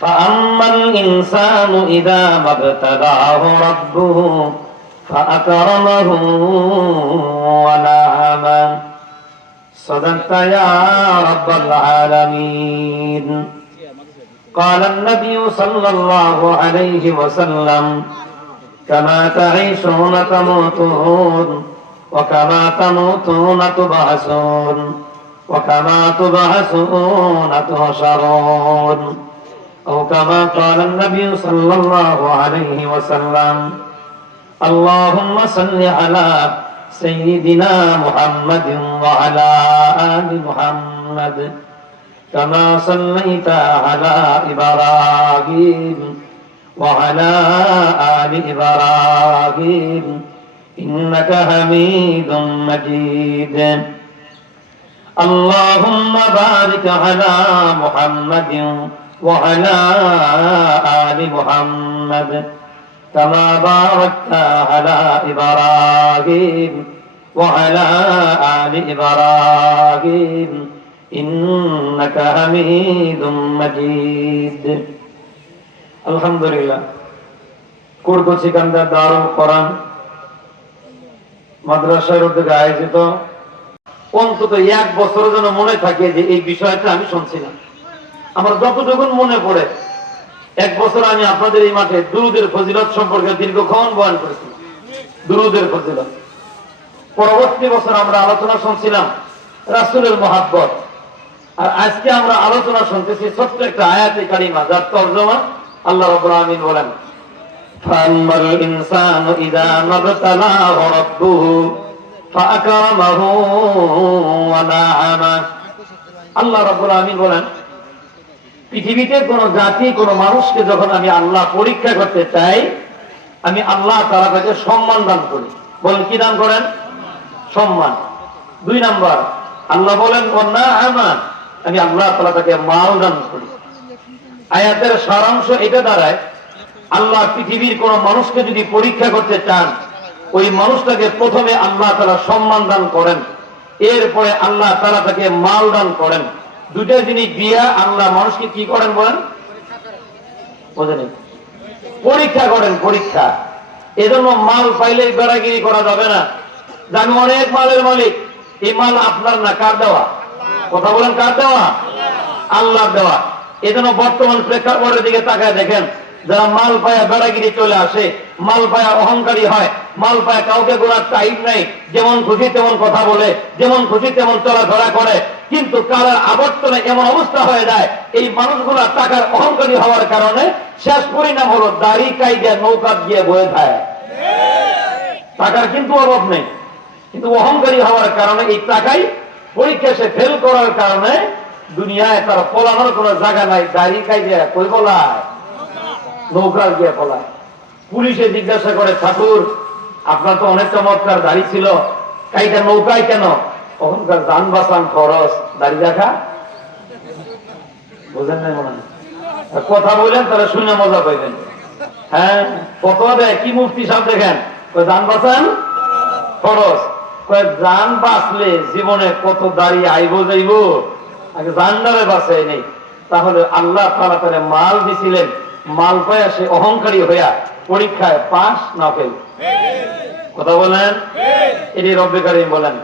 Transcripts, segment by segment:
فأما الإنسان إذا ما ابتلاه ربه فأكرمه ونعمه صدقت يا رب العالمين. قال النبي صلى الله عليه وسلم كما تعيشون تموتون وكما تموتون تبعثون وكما تبعثون تحشرون أو كما قال النبي صلى الله عليه وسلم. اللهم صل على سيدنا محمد وعلى آل محمد كما صليت على إبراهيم وعلى آل إبراهيم إنك حميد مجيد. اللهم بارك على محمد وعلى آل محمد كما باركت على إبراهيم وعلى آل إبراهيم إنك حميد مجيد. الحمد لله. কুড়কো সিকান্দার দারুল কোরআন মাদ্রাসার উদ্যোগে আয়োজিত অন্তত এক বছরের জন্য মনে থাকে যে এই বিষয়টা আমি শুনছি না। আমার যতটুকু মনে পড়ে, এক বছর আমি আপনাদের এই মাঠে দুরুদের ফজিলত সম্পর্কে দীর্ঘক্ষণ বয়ান করেছি। দুরুদের ফজিলত। পরবর্তী বছর আমরা আলোচনা শুনছিলাম রাসূলের মহব্বত, আর আজকে আমরা আলোচনা শুনতেছি ছোট্ট একটা আয়াতে কারিমা যার তরজমা আল্লাহ রাব্বুল আলামিন বলেন, ফাআম্মাল ইনসানু ইযা মাবতালাহু রাব্বুহু ফাআকরামাহু ওয়া না'আমা। আল্লাহ রাব্বুল আলামিন বলেন, পৃথিবীতে কোন জাতি কোন মানুষকে যখন আমি আল্লাহ পরীক্ষা করতে চাই, আমি আল্লাহ তাআলা তাকে সম্মান দান করি। বলেন কি দান করেন? সম্মান। 2 নাম্বার আল্লাহ বলেন ওয়া না'আমা, আমি আল্লাহ তাআলা তাকে মাল দান করি। আয়াতের সারাংশ এটা দাঁড়ায়, আল্লাহ পৃথিবীর কোন মানুষকে যদি পরীক্ষা করতে চান, ওই মানুষটাকে প্রথমে আল্লাহ তাআলা সম্মান দান করেন, এরপরে আল্লাহ তাআলা তাকে মাল দান করেন। দুটা জিনিস দিয়া আল্লাহ মানুষকে কি করেন বলেন? বোঝেন? পরীক্ষা করেন, পরীক্ষা। এজন্য মাল পাইলে বেড়াগিরি করা যাবে না। আমি অনেক মালের মালিক, এই মাল আপনার না, কার দেওয়া? কথা বলেন, কার দেওয়া? আল্লাহ দেওয়া। এজন্য বর্তমান প্রেক্ষাপটের দিকে তাকায় দেখেন, যারা মাল পায়া বেড়াগিরি চলে আসে, মাল পায়া অহংকারী হয়, মাল পায়া কাউকে গোলার টাইম নাই, যেমন খুশি তেমন কথা বলে, যেমন খুশি তেমন চলাফেরা করে, কিন্তু কারার আবর্তনে এমন অবস্থা হয়ে যায়, এই মানুষগুলা টাকার অহংকারী হওয়ার কারণে শেষ পরিণাম হলো দাড়ি কাইদা নৌকা গিয়ে বয়ে যায়। টাকার কিন্তু অভাব নেই, কিন্তু অহংকারী হওয়ার কারণে এই টাকাই পরীক্ষা সে ফেল করার কারণে দুনিয়ায় তার পলানোর কোনো জায়গা নাই। দাড়ি কাইদা কই বলায়? নৌকা গিয়ে পলায়। পুলিশে জিজ্ঞাসা করে, ঠাকুর আপনার তো অনেক চমৎকার দাড়ি ছিল, কাইটা নৌকায় কেন? ওখানকার যান বাঁচান খরচ, দাড়ি রাখা। বুঝেন নাই মনে হয়? কথা বললেন তাহলে শুনে মজা পাইবেন। হ্যাঁ, কত দেয় কি মুফতি সাহেব দেখেন, যান বাঁচান খরচ। যান বাঁচলে জীবনে কত দাড়ি আইব যাইব, আগে জানডারে বাঁচাই নেই। তাহলে আল্লাহ তাআলা তারে মাল দিছিলেন, মাল পায়া সে অহংকারী হইয়া পরীক্ষায় পাস না ফেল। কথা বলেন? এটি রব্বে কারীম বলেন,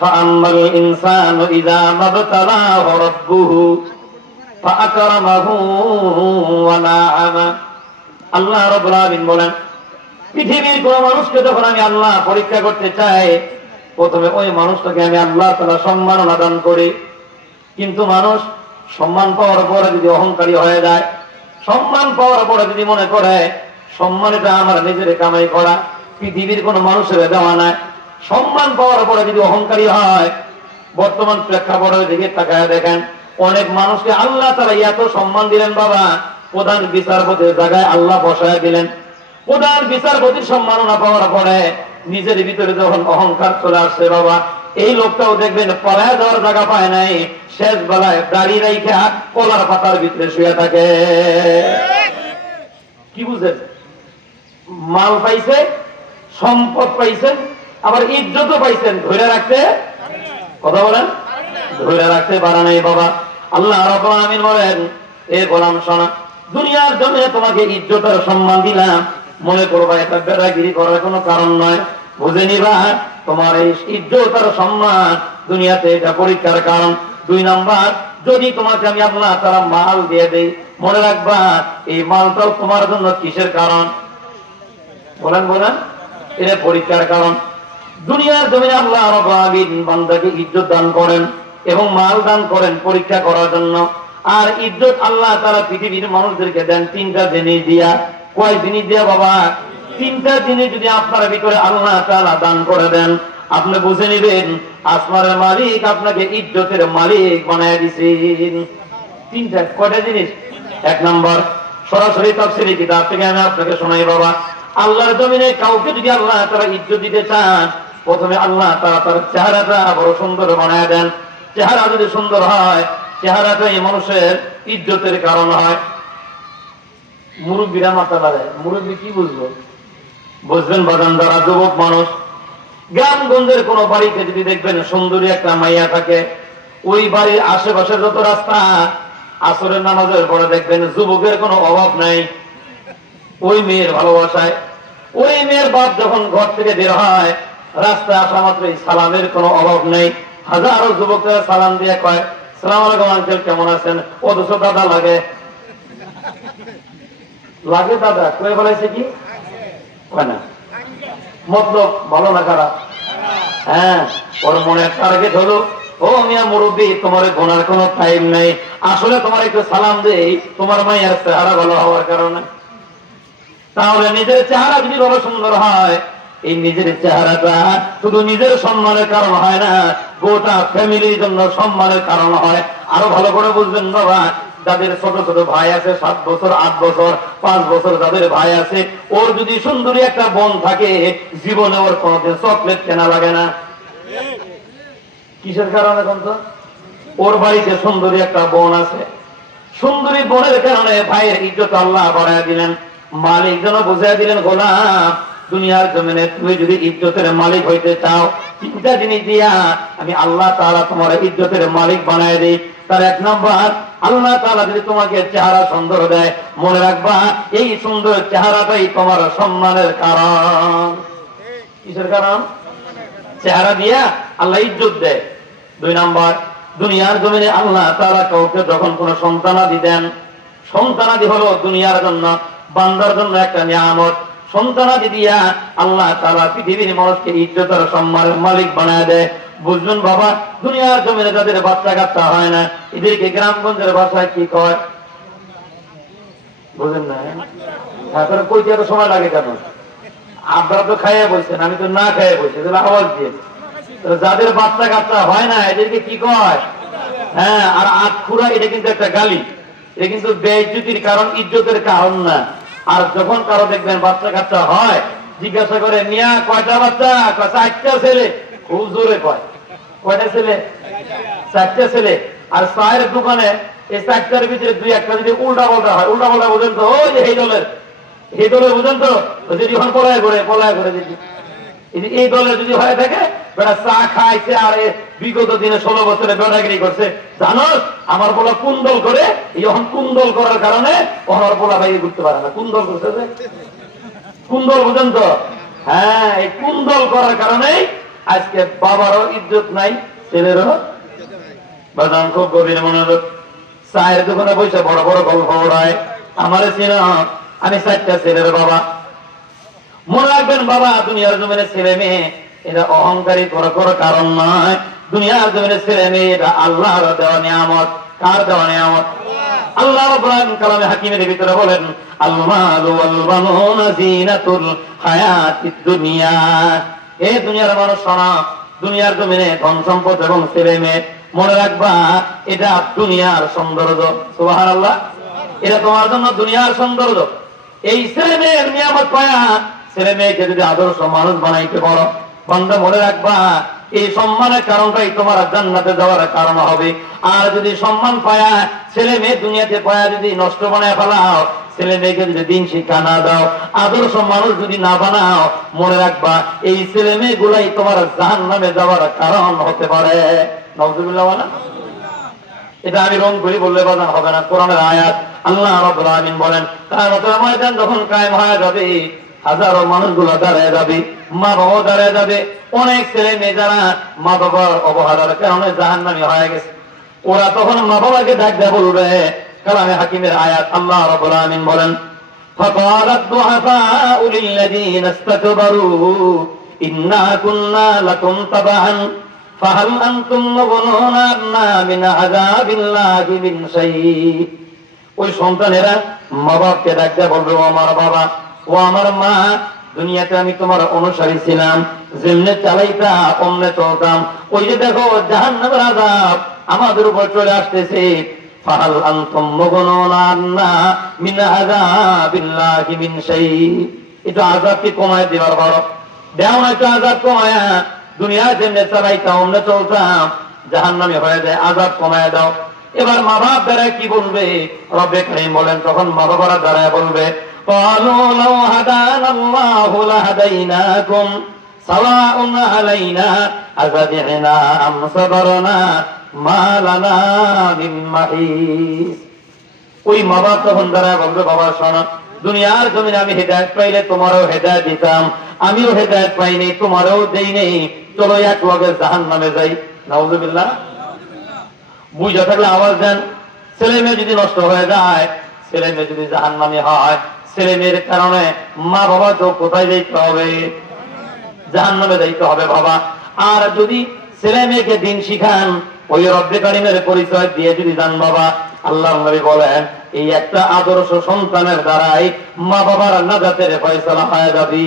ফাআম্মাল ইনসানু ইযা মাবতালাহু রাব্বুহু ফাআকরামাহু ওয়া না'আমা। আল্লাহ রাব্বুল আলামিন বলেন, পৃথিবীর কোন মানুষকে যখন আমি আল্লাহ পরীক্ষা করতে চাই, প্রথমে ওই মানুষটাকে আমি আল্লাহ তাআলা সম্মাননা দান করি। কিন্তু মানুষ সম্মান পাওয়ার পরে যদি অহংকারী হয়ে যায়, সম্মান পাওয়ার পরে যদি মনে করে সম্মানটা আমার নিজের কামাই করা, পৃথিবীর কোন মানুষের দেওয়া নাই, সম্মান পাওয়ার পরে যদি অহংকারী হয়, বর্তমান প্রেক্ষাপটের দিকে তাকায় দেখেন, অনেক মানুষকে আল্লাহ তাআলা এত সম্মান দিলেন, বাবা প্রধান বিচারপতির জায়গায় আল্লাহ বসায় দিলেন। প্রধান বিচারপতির সম্মাননা পাওয়ার পরে নিজের ভিতরে যখন অহংকার চলে আসছে, বাবা এই লোকটাও দেখবেন পলায় যাওয়ার জায়গা পায় নাই, শেষ বেলায় দাড়ি রাইখা কলার পাতার ভিতরে শুয়ে থাকে। কি বুঝেন? মাল পাইছে, সম্পদ পাইছেন, আবার ইজ্জতও পাইছেন, ধরে রাখতে, কথা বলেন, ধরে রাখতে পারে নাই বাবা। আল্লাহ রাব্বুল আলামিন বলেন, এ গোলাম শোনা, দুনিয়ার জমিনে তোমাকে ইজ্জত আর সম্মান দিলাম, মনে করবা এটা বেড়াগিরি করার কোনো কারণ নয়। বুঝে নিবা তোমার এই ইজ্জত আর সম্মান দুনিয়াতে এটা পরীক্ষার কারণ। 2 নাম্বার, যদি তোমাকে আমি আল্লাহ তাআলা মাল দিয়ে দেই, মনে রাখবা এই মালটাও তোমার জন্য কিসের কারণ? বলেন বলেন, এটা পরীক্ষার কারণ। দুনিয়ার জমিনে আল্লাহ রাব্বুল আলামিন বান্দাকে ইজ্জত দান করেন এবং মাল দান করেন পরীক্ষা করার জন্য। আর ইজ্জত আল্লাহ তাআলা পৃথিবীর মানুষদেরকে দেন 3টা জিনিস দিয়া। কয় জিনিস দিয়া বাবা? 3টা জিনিস যদি আপনার ভিতরে আল্লাহ তাআলা দান করে দেন, আপনি বুঝে নেবেন আসমানের মালিক আপনাকে ইজ্জতের মালিক বানায় দিয়েছেন। 3টা কয়টা জিনিস? 1 নাম্বার, সরাসরি তাফসীরি কিতাব থেকে আমি আপনাকে শোনাই বাবা। আল্লাহর জমিনে কাউকে যদি আল্লাহ তাআলা ইজ্জত দিতে চান, প্রথমে আল্লাহ তাআলা তার চেহারাটা বড় সুন্দর বানায় দেন। চেহারা যদি সুন্দর হয়, চেহারাটাই মানুষের ইজ্জতের কারণ হয়। মুরব্বীরা মাথা লাগায়, মুরব্বী কি বুঝবো? বুঝবেন বাজান যারা যুবক মানুষ, গ্রামগঞ্জের কোন বাড়িতে যদি দেখবেন সুন্দরী একটা মাইয়া থাকে, ওই বাড়ির আশেপাশের যত রাস্তা আসরের নামাজের পরে দেখবেন যুবকের কোনো অভাব নাই ওই মেয়ের ভালোবাসায়। ওই মেয়ের বাপ যখন ঘর থেকে বের হয়, রাস্তায় আসা মাত্রই সালামের কোনো অভাব নেই। হাজারো যুবকের সালাম দিয়ে কয়, সালাম আলাইকুম আঙ্কেল, কেমন আছেন? অথচ দাদা লাগে লাগে দাদা কয়ে বলেছে কি কয় না, মতলব ভালো না খারাপ? হ্যাঁ, ওর মনে একটা টার্গেট হলো, ও মিয়া মুরব্বী, তোমার গোনার কোনো টাইম নেই, আসলে তোমার একটু সালাম দেই তোমার মায়ের চেহারা ভালো হওয়ার কারণে। তাহলে নিজের চেহারা যদি বড় সুন্দর হয়, এই নিজের চেহারাটা শুধু নিজের সম্মানের কারণ হয় না, গোটা ফ্যামিলির জন্য সম্মানের কারণ হয়। আরো ভালো করে বুঝবেন বাবা, যাদের ছোট ছোট ভাই আছে, 7 বছর 8 বছর 5 বছর যাদের ভাই আছে, ওর যদি সুন্দরী একটা বোন থাকে, জীবনে ওর কোনোদিন চকলেট কেনা লাগে না। কিসের কারণে? তো ওর বাড়িতে সুন্দরী একটা বোন আছে, সুন্দরী বোনের কারণে ভাইয়ের ইজ্জত আল্লাহ বাড়ায় দিলেন। মালিক যেন বুঝাই দিলেন, গোলাম দুনিয়ার জমিনে তুমি যদি ইজ্জতের মালিক হইতে চাও, 3টা জিনিস দিয়া আমি আল্লাহ তাআলা তোমার ইজ্জতের মালিক বানায় দিই। তার 1 নাম্বার, আল্লাহ তাআলা যদি তোমাকে চেহারা সুন্দর দেয়, মনে রাখবা এই সুন্দর চেহারাটাই তোমার সম্মানের কারণ। কিসের কারণ? চেহারা দিয়া আল্লাহ ইজ্জত দেয়। 2 নাম্বার, দুনিয়ার জমিনে আল্লাহ তাআলা কাউকে যখন কোন সন্তানাদি দেন, সন্তানাদি হলো দুনিয়ার জন্য বান্দার জন্য একটা নিয়ামত। সন্তানাদি দিয়া আল্লাহ তাআলা পৃথিবীর মানুষকে ইজ্জত আর সম্মানের মালিক বানায় দেয়। বুঝবেন বাবা, দুনিয়ার জমিনে যাদের বাচ্চা কাচ্চা হয় না, এদেরকে গ্রামগঞ্জের ভাষায় কি কয়? বুঝেন না? তারপরে কইতে এত সময় লাগে কেন? আপনারা তো খাইয়ে বলছেন, আমি তো না খাইয়ে বলছি, আওয়াজ দিয়ে। যাদের বাচ্চা কাচ্চা হয় না এদেরকে কি কয়? হ্যাঁ, আর আটখুরা এটা কিন্তু একটা গালি, এটা কিন্তু বেইজ্জতির কারণ, ইজ্জতের কারণ না। আর যখন কারো দেখবেন বাচ্চা কাচ্চা হয়, জিজ্ঞাসা করে, মিয়া কয়টা বাচ্চা? 4টা ছেলে। খুব জোরে কয়, কয়টা ছেলে? 4টা ছেলে। আর চায়ের দোকানে এই 4টার ভিতরে 2-1টা যদি উল্টা পাল্টা হয়, উল্টা পাল্টা বুঝেন তো, ওই যে এই দলের বুঝেন তো, যখন পলায় করে দিচ্ছি, এই দলের যদি হয়ে থাকে, বেটা চা খাইছে আর বিগত দিনে 16 বছরে বেটাগিরি করছে, জানোস আমার বলা কুন্দল করে, যখন কুন্দল করার কারণে ওনার বলা ভাই ঘুরতে পারে না। কুন্দল করছে, কুন্দল বুঝেন তো? হ্যাঁ, এই কুন্দল করার কারণে আজকে বাবারও ইজ্জত নাই, ছেলেরও। বাজান খুব গভীর মনোযোগ। চায়ের দোকানে বসে বড় বড় গল্প ওড়ায়, আমার ছিল আমি 4টা ছেলের বাবা। মনে রাখবেন বাবা, দুনিয়ার জমিনে ছেলে মেয়ে এটা অহংকারী করার কারণ নয়। দুনিয়ার জমিনে ছেলে মেয়ে এটা আল্লাহর দেওয়া নিয়ামত। কার দেওয়া নিয়ামত? আল্লাহ রাব্বুল আলামিন কালামে হাকিমের ভিতরে বলেন, আল মালু ওয়াল বানুনা যিনাতুল হায়াতিদ দুনিয়া। এই দুনিয়ার মানুষ শোনা, দুনিয়ার জমিনে ধন সম্পদ এবং ছেলে মেয়ে, মনে রাখবা এটা দুনিয়ার সৌন্দর্য। সুবহানাল্লাহ, এটা তোমার জন্য দুনিয়ার সৌন্দর্য। এই ছেলে মেয়ের নিয়ামত পায়া ছেলে মেয়েকে যদি আদর্শ মানুষ বানাইতে পারো, বান্দা মনে রাখবা এই সম্মানের কারণটাই তোমার জান্নাতে যাওয়ার কারণ হবে। আর যদি সম্মান পায়া ছেলে মেয়ে দুনিয়াতে পায়া যদি নষ্ট বানায় ফেলাও, ছেলে মেয়েকে যদি দিন শিক্ষা না দাও, আদর্শ মানুষ যদি না বানাও, মনে রাখবা এই ছেলে মেয়ে গুলাই তোমার জাহান্নামে যাওয়ার কারণ হতে পারে। নাউজুবিল্লাহ। এটা আমি রং করি বললে বাজান হবে না, কোরআনের আয়াত। আল্লাহ রাব্বুল আলামিন বলেন কিয়ামতের ময়দান যখন কায়েম হয়ে যাবে, হাজারো মানুষগুলো দাঁড়িয়ে যাবে, মা বাবা দাঁড়িয়ে যাবে, অনেক ছেলে মেয়ে যারা মা বাবার অবহেলার কারণে জাহান্নামী হয়ে গেছে, ওরা তখন মা বাবাকে ডাক দিয়ে বলবে, কালামে হাকিমের আয়াত, আল্লাহ রাব্বুল আলামিন বলেন فقال الضعفاء للذين استكبروا إنا كنا لكم تبعا فهل أنتم مغنون عنا من عذاب الله من شيء। ওই সন্তানেরা মা বাবাকে ডাক দিয়ে বলবে, ও আমার বাবা, ও আমার মা, দুনিয়াতে আমি তোমার অনুসারী ছিলাম, যেমনে চালাইতা অমনে চলতাম, ওই যে দেখো জাহান্নামের আযাব আমাদের উপর চলে আসতেছে, ফাহাল আনতুম মুগনুনা আন্না মিন আযাবিল্লাহি মিন শাই। এটা আযাবকে কমায় দেওয়ার বড় দেও না, তো আযাব কমায়া দুনিয়া যেমনে চালাইতাম অমনে চলতাম, জাহান্নামে হয়ে যায়, আযাব কমায় দাও। এবার মা বাপ দ্বারা কি বলবে? রব্বে কারীম বলেন তখন মা বাবারা দাঁড়ায় বলবে, قالوا لو هدانا الله لهديناكم سواء علينا أزدعنا أم صبرنا ما لنا من محيص। ওই মা বাপ তখন দাঁড়ায় বলবে, বাবা শোনো, দুনিয়ার জমিনে আমি হেদায়েত পাইলে তোমারও হেদায়েত দিতাম, আমিও হেদায়েত পাইনি, তোমারও দেই নেই, চলো এক লগে জাহান্নামে যাই। নাউযুবিল্লাহ। বুঝা থাকলে আওয়াজ দেন। ছেলে মেয়ে যদি নষ্ট হয়ে যায়, ছেলে মেয়ে যদি জাহান্নামী হয়, ছেলে মেয়ের কারণে মা বাবা তো কোথায় যাইতে হবে? জাহান্নামে যাইতে হবে বাবা। আর যদি ছেলে মেয়েকে দিন শিখান, ওই রব্বে কারীমের পরিচয় দিয়ে যদি যান বাবা, আল্লাহর নবী বলেন এই একটা আদর্শ সন্তানের দ্বারাই মা বাবার নাজাতের ফয়সালা হয়ে যাবে।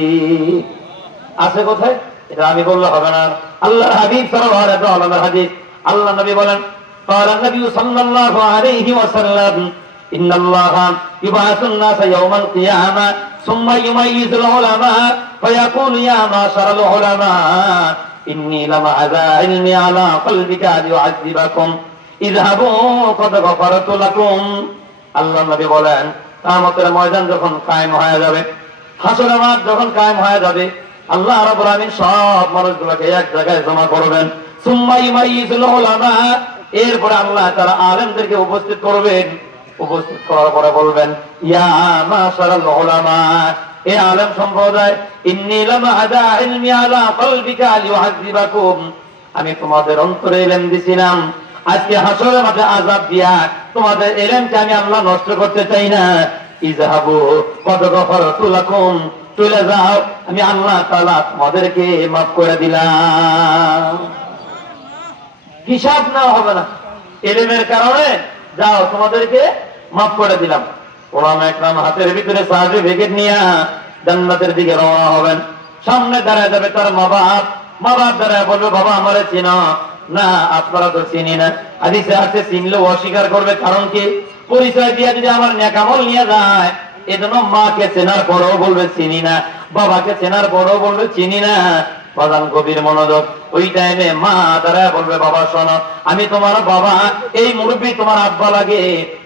আছে কোথায়? এটা আমি বললে হবে না, আল্লাহর হাবিব সাল্লাল্লাহু আলাইহি ওয়াসাল্লামের হাদিস। আল্লাহ নবী বলেন, قال النبي صلى الله عليه وسلم إن الله يبعث الناس يوم القيامة ثم يميز العلماء فيقول يا معشر العلماء إني لمعذا علمي على قلبك ليعذبكم اذهبوا قد غفرت لكم। আল্লাহ নবী বলেন কিয়ামতের ময়দান যখন কায়েম হয়ে যাবে, হাসরের মাঠ যখন কায়েম হয়ে যাবে, আল্লাহ রাব্বুল আলামিন সব মানুষগুলোকে এক জায়গায় জমা করবেন। সুম্মা ইউমাইয়িজুল উলামা, এরপরে আল্লাহ তাআলা আলেমদেরকে উপস্থিত করবেন, উপস্থিত করার পরে বলবেন, ইয়া মাশারাল উলামা, এ আলেম সম্প্রদায়, ইন্নী লামা'আদা ইলমি আলা কলবিকা লিউআযিবাকুম, আমি তোমাদের অন্তরে ইলম দিছিলাম, আজকে হাসরের মাঠে আযাব দিয়া তোমাদের ইলমকে আমি আল্লাহ নষ্ট করতে চাই না। ইযহাবু ক্বাদ গফারতু লাকুম, চলে যাও, আমি আল্লাহ তাআলা তোমাদেরকে মাফ করে দিলাম। হিসাব নেওয়া হবে না, ইলমের কারণে যাও, তোমাদেরকে মাফ করে দিলাম। ওলামা একরাম হাতের ভিতরে সার্টিফিকেট নিয়ে জান্নাতের দিকে রওনা হবেন। সামনে দাঁড়ায় যাবে তার মা বাপ, মা বাপ দাঁড়ায় বলবে, বাবা আমারে চিনো না? আপনারা তো চিনি না। হাদিসে আছে চিনলেও অস্বীকার করবে, কারণ কি? পরিচয় দিয়ে যদি আমার নেকামল নিয়ে যায়, এজন্য মাকে চেনার পরেও বলবে চিনি না, বাবাকে চেনার পরেও বলবে চিনি না। প্রধান কবির মনোযোগ, ওই টাইমে মা দাঁড়ায় বলবে, বাবা শোনো, আমি তোমার বাবা, এই মুরব্বি তোমার আব্বা লাগে,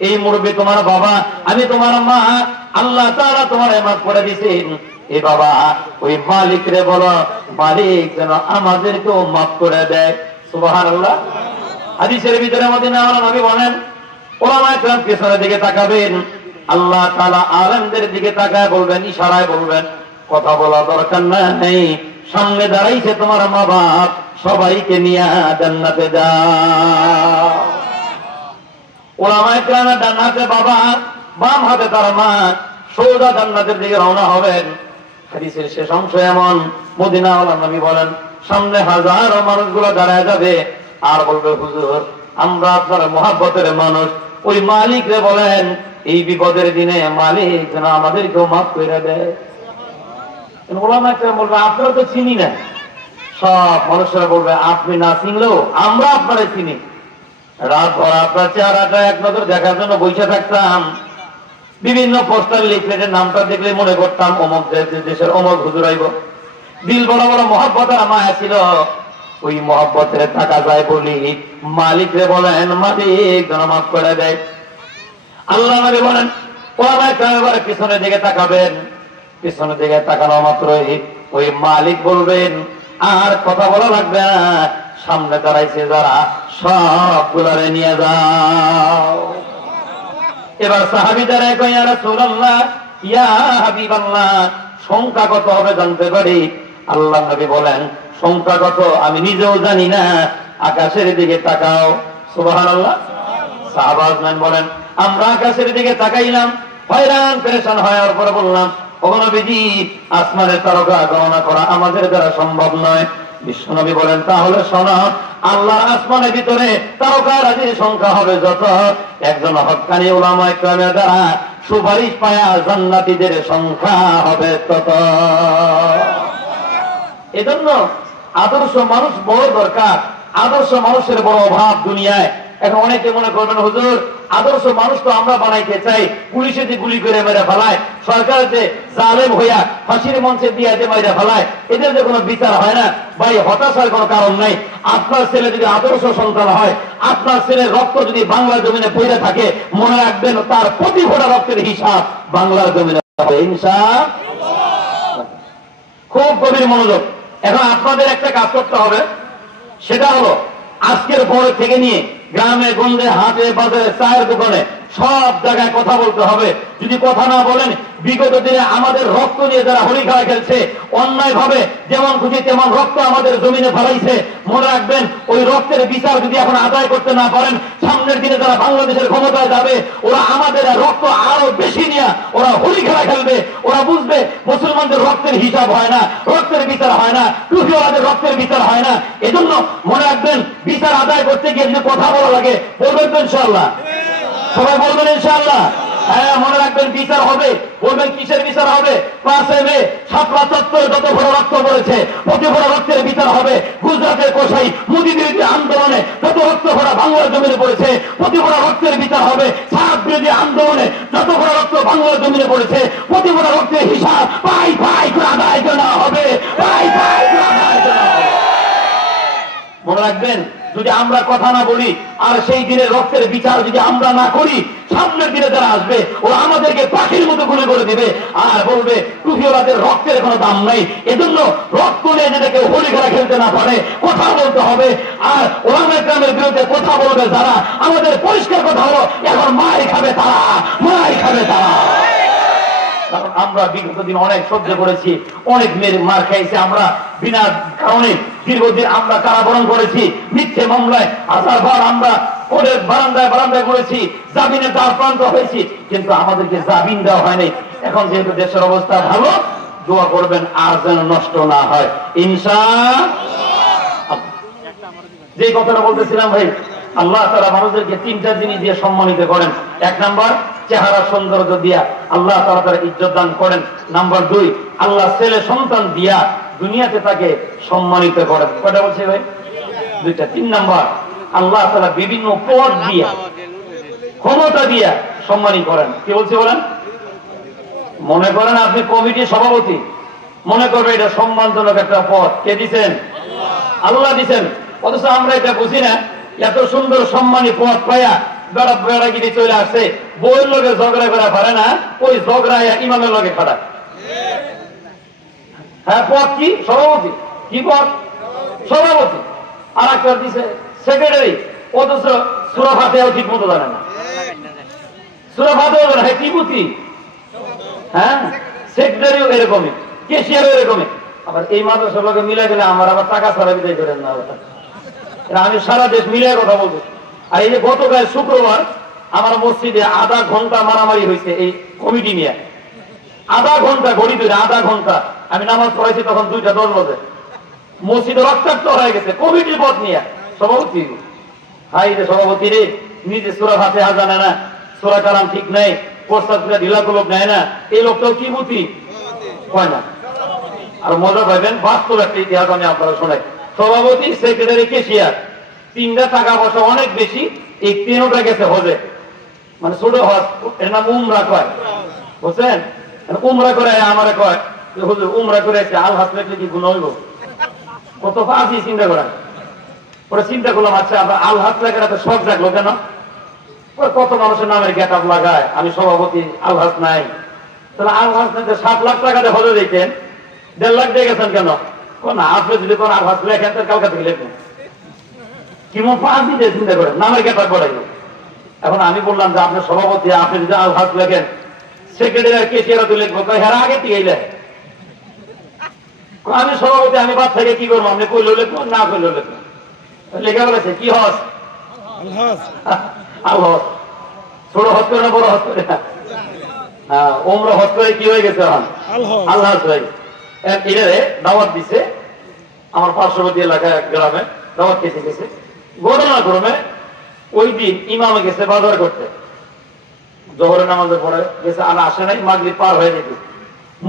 এই মুরব্বি তোমার বাবা, আমি তোমার মা, আল্লাহ তাআলা তোমারে মাফ করে দিয়েছেন। এ বাবা, ওই মালিক রে বলো, মালিক যেন আমাদেরকেও মাফ করে দেয়। সুবহানাল্লাহ। হাদিসের ভিতরে মদিনা ওয়ালা নবী বলেন, ওলামা একরাম পেছনের দিকে তাকাবেন, আল্লাহ তাআলা আলেমদের দিকে তাকায় বলবেন, ইশারায় বলবেন, কথা বলা দরকার নাই, সামনে দাঁড়াইছে তোমার মা বাপ, সবাইকে নিয়ে জান্নাতে যাও। ওলামা একরামের ডান হাতে বাবা, বাম হাতে তার মা, সোজা জান্নাতের দিকে রওনা হবেন। হাদিসের শেষ অংশ এমন, মদিনা ওয়ালা নবী বলেন, সামনে হাজারো মানুষগুলো দাঁড়ায় যাবে আর বলবে, হুজুর আমরা আপনার মহব্বতের মানুষ। ওই মালিক রে বলেন, এই বিপদের দিনে মালিক যেন আমাদেরকেও মাফ করে দেয়। ওলামা একরাম বলবে, আপনারা তো চিনি না। সব মানুষেরা বলবে, আপনি না চিনলেও আমরা আপনারা চিনি। রাত ভর আপনার চেহারাটা এক নজর দেখার জন্য বসে থাকতাম, বিভিন্ন পোস্টার লিফলেটের নামটা দেখলে মনে করতাম অমুক দেশের অমুক হুজুর আইব। দিল বড় বড় মহব্বত আর মায়া ছিল, ওই মহব্বতের থাকা যায় বলি মালিক রে বলেন, মালিক যেন মাফ করে দেয়। আল্লাহ নবী বলেন, ওলামা একরাম পিছনের দিকে তাকাবেন, পিছনের দিকে তাকানো মাত্রই ওই মালিক বলবেন, আর কথা বলা লাগবে না, সামনে দাঁড়াইছে যারা সবগুলারে নিয়ে যাও। এবার সাহাবীরা কয় ইয়া রাসূলুল্লাহ ইয়া হাবিবাল্লাহ সংখ্যা কত হবে জানতে পারি? আল্লাহ নবী বলেন সংখ্যা কত আমি নিজেও জানি না, আকাশের দিকে তাকাও। সুবহানাল্লাহ। সাহাবাগণ বলেন আমরা আকাশের দিকে তাকাইলাম, হয়রান পেরেশান হওয়ার পর বললাম ওগো নবীজি আসমানের তারকা গণনা করা আমাদের দ্বারা সম্ভব নয়। বিশ্বনবী বলেন তাহলে শোনো, আল্লাহর আসমানের ভিতরে তারকারাজির সংখ্যা হবে যত, একজন হক্কানি উলামা ইকরামের দ্বারা সুপারিশ পায়া জান্নাতীদের সংখ্যা হবে তত। এজন্য আদর্শ মানুষ বড় দরকার, আদর্শ মানুষের বড় অভাব দুনিয়ায়। এখন অনেকে মনে করবেন হুজুর আদর্শ মানুষ তো আমরা বানাইতে চাই, পুলিশে যে গুলি করে মেরে ফেলায়, সরকার যে জালেম হইয়া ফাঁসির মঞ্চে দিয়ে যে মেরে ফেলায়, এদের যে কোনো বিচার হয় না। ভাই হতাশার কোনো কারণ নাই। আপনার ছেলে যদি আদর্শ সন্তান হয়, আপনার ছেলের রক্ত যদি বাংলার জমিনে পড়ে থাকে, মনে রাখবেন তার প্রতি ফোঁটা রক্তের হিসাব বাংলার জমিনে হবে ইনশাআল্লাহ। খুব গভীর মনোযোগ। এখন আপনাদের একটা কাজ করতে হবে, সেটা হলো আজকের পর থেকে নিয়ে গ্রামে গঞ্জে হাটে বাজারে চায়ের দোকানে সব জায়গায় কথা বলতে হবে। যদি কথা না বলেন, বিগত দিনে আমাদের রক্ত নিয়ে যারা হোলি খেলা খেলছে, অন্যায় ভাবে যেমন খুশি তেমন রক্ত আমাদের জমিনে ফেলাইছে, মনে রাখবেন ওই রক্তের বিচার যদি এখন আদায় করতে না পারেন, সামনের দিনে যারা বাংলাদেশের ক্ষমতায় যাবে ওরা আমাদের রক্ত আরো বেশি নিয়ে ওরা হোলি খেলা খেলবে। ওরা বুঝবে মুসলমানদের রক্তের হিসাব হয় না, রক্তের বিচার হয় না, টুপিওয়ালাদের রক্তের বিচার হয় না। এজন্য মনে রাখবেন বিচার আদায় করতে গিয়ে যদি কথা বলা লাগে বলবেন তো ইনশাআল্লাহ, সবাই বলবেন ইনশাআল্লাহ। হ্যাঁ মনে রাখবেন বিচার হবে। বলবেন কিসের বিচার হবে? 5 মে শাপলা চত্বরে যত বড় রক্ত পড়েছে প্রতি বড় রক্তের বিচার হবে। গুজরাটের কোষাই মোদী বিরোধী আন্দোলনে যত রক্ত ভরা বাংলার জমিনে পড়েছে প্রতি বড় রক্তের বিচার হবে। সাত বিরোধী আন্দোলনে যত বড় রক্ত বাংলার জমিনে পড়েছে প্রতি বড় রক্তের হিসাব পাই পাই করে আদায় করা হবে, পাই পাই করে আদায় করা হবে। মনে রাখবেন যদি আমরা কথা না বলি আর সেই দিনের রক্তের বিচার যদি আমরা না করি, সামনের দিনে যারা আসবে ওরা আমাদেরকে পাখির মতো গুলি করে দিবে আর বলবে টুপিওয়ালাদের রক্তের কোনো দাম নাই। এজন্য রক্ত নিয়ে যদি কেউ হোলি খেলা খেলতে না পারে কথা বলতে হবে। আর ওলামা ইকরামের বিরুদ্ধে কথা বলবে যারা, আমাদের পরিষ্কার কথা হলো এখন মার খাবে তারা, মার খাবে তারা। কারণ আমরা বিগত দিন অনেক সহ্য করেছি, অনেক মেয়ের মার খাইছে, আমরা বিনা কারণে দীর্ঘদিন আমরা কারাবরণ করেছি, মিথ্যে মামলায় হাজারবার আমরা কোর্টের বারান্দায় বারান্দায় করেছি, জামিনে দ্বার প্রান্ত হয়েছি, কিন্তু আমাদেরকে জামিন দেওয়া হয়নি। এখন যেহেতু দেশের অবস্থা ভালো, দোয়া করবেন আর যেন নষ্ট না হয় ইনশাআল্লাহ। যে কথাটা বলতেছিলাম ভাই, আল্লাহ তাআলা মানুষদেরকে 3টা জিনিস দিয়ে সম্মানিত করেন। 1 নাম্বার চেহারা সৌন্দর্য দিয়া আল্লাহ তাআলা তার ইজ্জত দান করেন। নাম্বার 2 আল্লাহ ছেলে সন্তান দিয়া দুনিয়াতে তাকে সম্মানিত করেন। কয়টা বলছে ভাই? 2টা। 3 নাম্বার আল্লাহ তাআলা বিভিন্ন পদ দিয়া ক্ষমতা দিয়া সম্মানিত করেন। কি বলছে বলেন? মনে করেন আপনি কমিটির সভাপতি, মনে করবে এটা সম্মানজনক একটা পদ, কে দিবেন? আল্লাহ দিবেন। অথচ আমরা এটা বুঝি না, এত সুন্দর সম্মানী পদ পাইয়া বেড়া বেড়াগিরি চলে আসছে, বউয়ের লোকে ঝগড়া করা পারে না, ওই ঝগড়া ইমামের লোকে খারাপ। হ্যাঁ পদ কি? সভাপতি। কি পদ? সভাপতি। আর একটা দিছে সেক্রেটারি, অথচ সূরা ফাতিহাও ঠিক মতো জানে না, সূরা ফাতিহাও জানে না। হ্যাঁ কি বুঝি? হ্যাঁ সেক্রেটারিও এরকমই, কেশিয়ারও এরকমই। আবার এই মাদ্রাসার লোকে মিলে গেলে আমার আবার টাকা ছাড়া বিদায় করেন না। আমি সারা দেশ মিলে কথা বলবো। আর এই যে গতকাল শুক্রবার আমার মসজিদে আধা ঘন্টা মারামারি হয়েছে এই কমিটি নিয়ে, আধা ঘন্টা ঘড়ি ধরে আধা ঘন্টা। আমি নামাজ পড়াইছি তখন 2:10 বাজে, মসজিদে রক্তাক্ত হয়ে গেছে কমিটির পদ নিয়ে। সভাপতি হাই রে সভাপতি রে, নিজে সূরা ফাতিহা জানে না, সূরা কালাম ঠিক নাই, প্রস্তাব করে ঢিলা লোক নেয় না, এই লোকটাও কি বুঝি হয় না। আর মজা পাইবেন বাস্তব একটা ইতিহাস আমি আপনারা শোনাই। সভাপতি, সেক্রেটারি, কেশিয়ার 3টা টাকা পয়সা অনেক বেশি, এই 3টা গেছে হজে, মানে ছোট হজ, এর নাম উমরা কয়, বুঝছেন? উমরা করে আমারে কয় হুজুর উমরা করে আল হাত লেখলে কি গুনাহ হইব? কত ফাঁসি চিন্তা করেন। ওরা চিন্তা করলাম আচ্ছা আমরা আল হাত লেখার এত শখ জাগলো কেন? কত মানুষের নামের গেটআপ লাগায়, আমি সভাপতি আল হাত নাই, তাহলে আল হাত নাই 7 লাখ টাকা দিয়ে হজে দিতেন, 1.5 লাখ দিয়ে গেছেন কেন? না আপনি যদি কোন আল হাত লেখেন তাহলে কালকা থেকে লেখুন, কেমন পাঁচ দিতে চিন্তা করেন নামের ক্যাপার পড়াইল। এখন আমি বললাম যে আপনার সভাপতি, আপনি যদি হাত লেখেন, সেক্রেটারি কেসিয়ারা তো লিখবো, হেরা আগে থেকে আমি সভাপতি, আমি বাদ থেকে কি করবো, আপনি কইলেও লিখবো না কইলেও লিখবো। লেখা বলেছে কি হস, আল্লাহ ছোট হস করে না বড় হস করে না, হ্যাঁ ওমরা হস করে কি হয়ে গেছে আল্লাহ এটারে দাওয়াত দিছে আমার পার্শ্ববর্তী এলাকায় গ্রামে, দাওয়াত খেতে গেছে। ঘটনাক্রমে ওই দিন ইমামে গেছে বাজার করতে, জোহরের নামাজের পরে গেছে, আর আসে নাই, মাগরিব পার হয়ে যেত,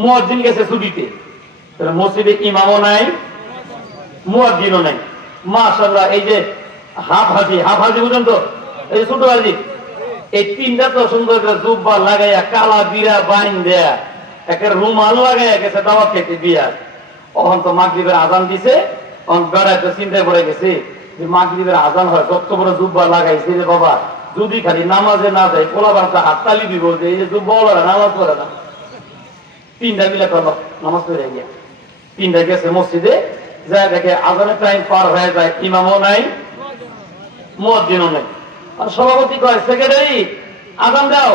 মুয়াজ্জিন গেছে ছুটিতে, মসজিদে ইমামও নাই মুয়াজ্জিনও নাই। মাশাআল্লাহ এই যে হাফ হাজি বুঝেন তো, এই ছোট হাজি, এই তিনটা তো সুন্দর করে জুব্বা লাগাইয়া কালা বিরা বাইন দেয়া একটা রুমাল লাগাইয়া গেছে দাওয়াত খেতে দিয়া। তখন তো মাগরিবের আজান দিছে, তখন বেড়ায় তো চিন্তায় পড়ে গেছে যে মাগরিবের আজান হয়, যত বড় জুব্বা লাগাইছে রে বাবা, যদি খালি নামাজে না যায় পোলা বাচ্চা হাততালি দিব যে এই যে জুব্বা ওরা নামাজ পড়ে না। তিনটা মিলে করলো নামাজ পড়ে গিয়া, তিনটা গেছে মসজিদে, যা দেখে আজানের টাইম পার হয়ে যায়, ইমামও নাই মুয়াজ্জিনও নাই। আর সভাপতি কয় সেক্রেটারি আজান দাও,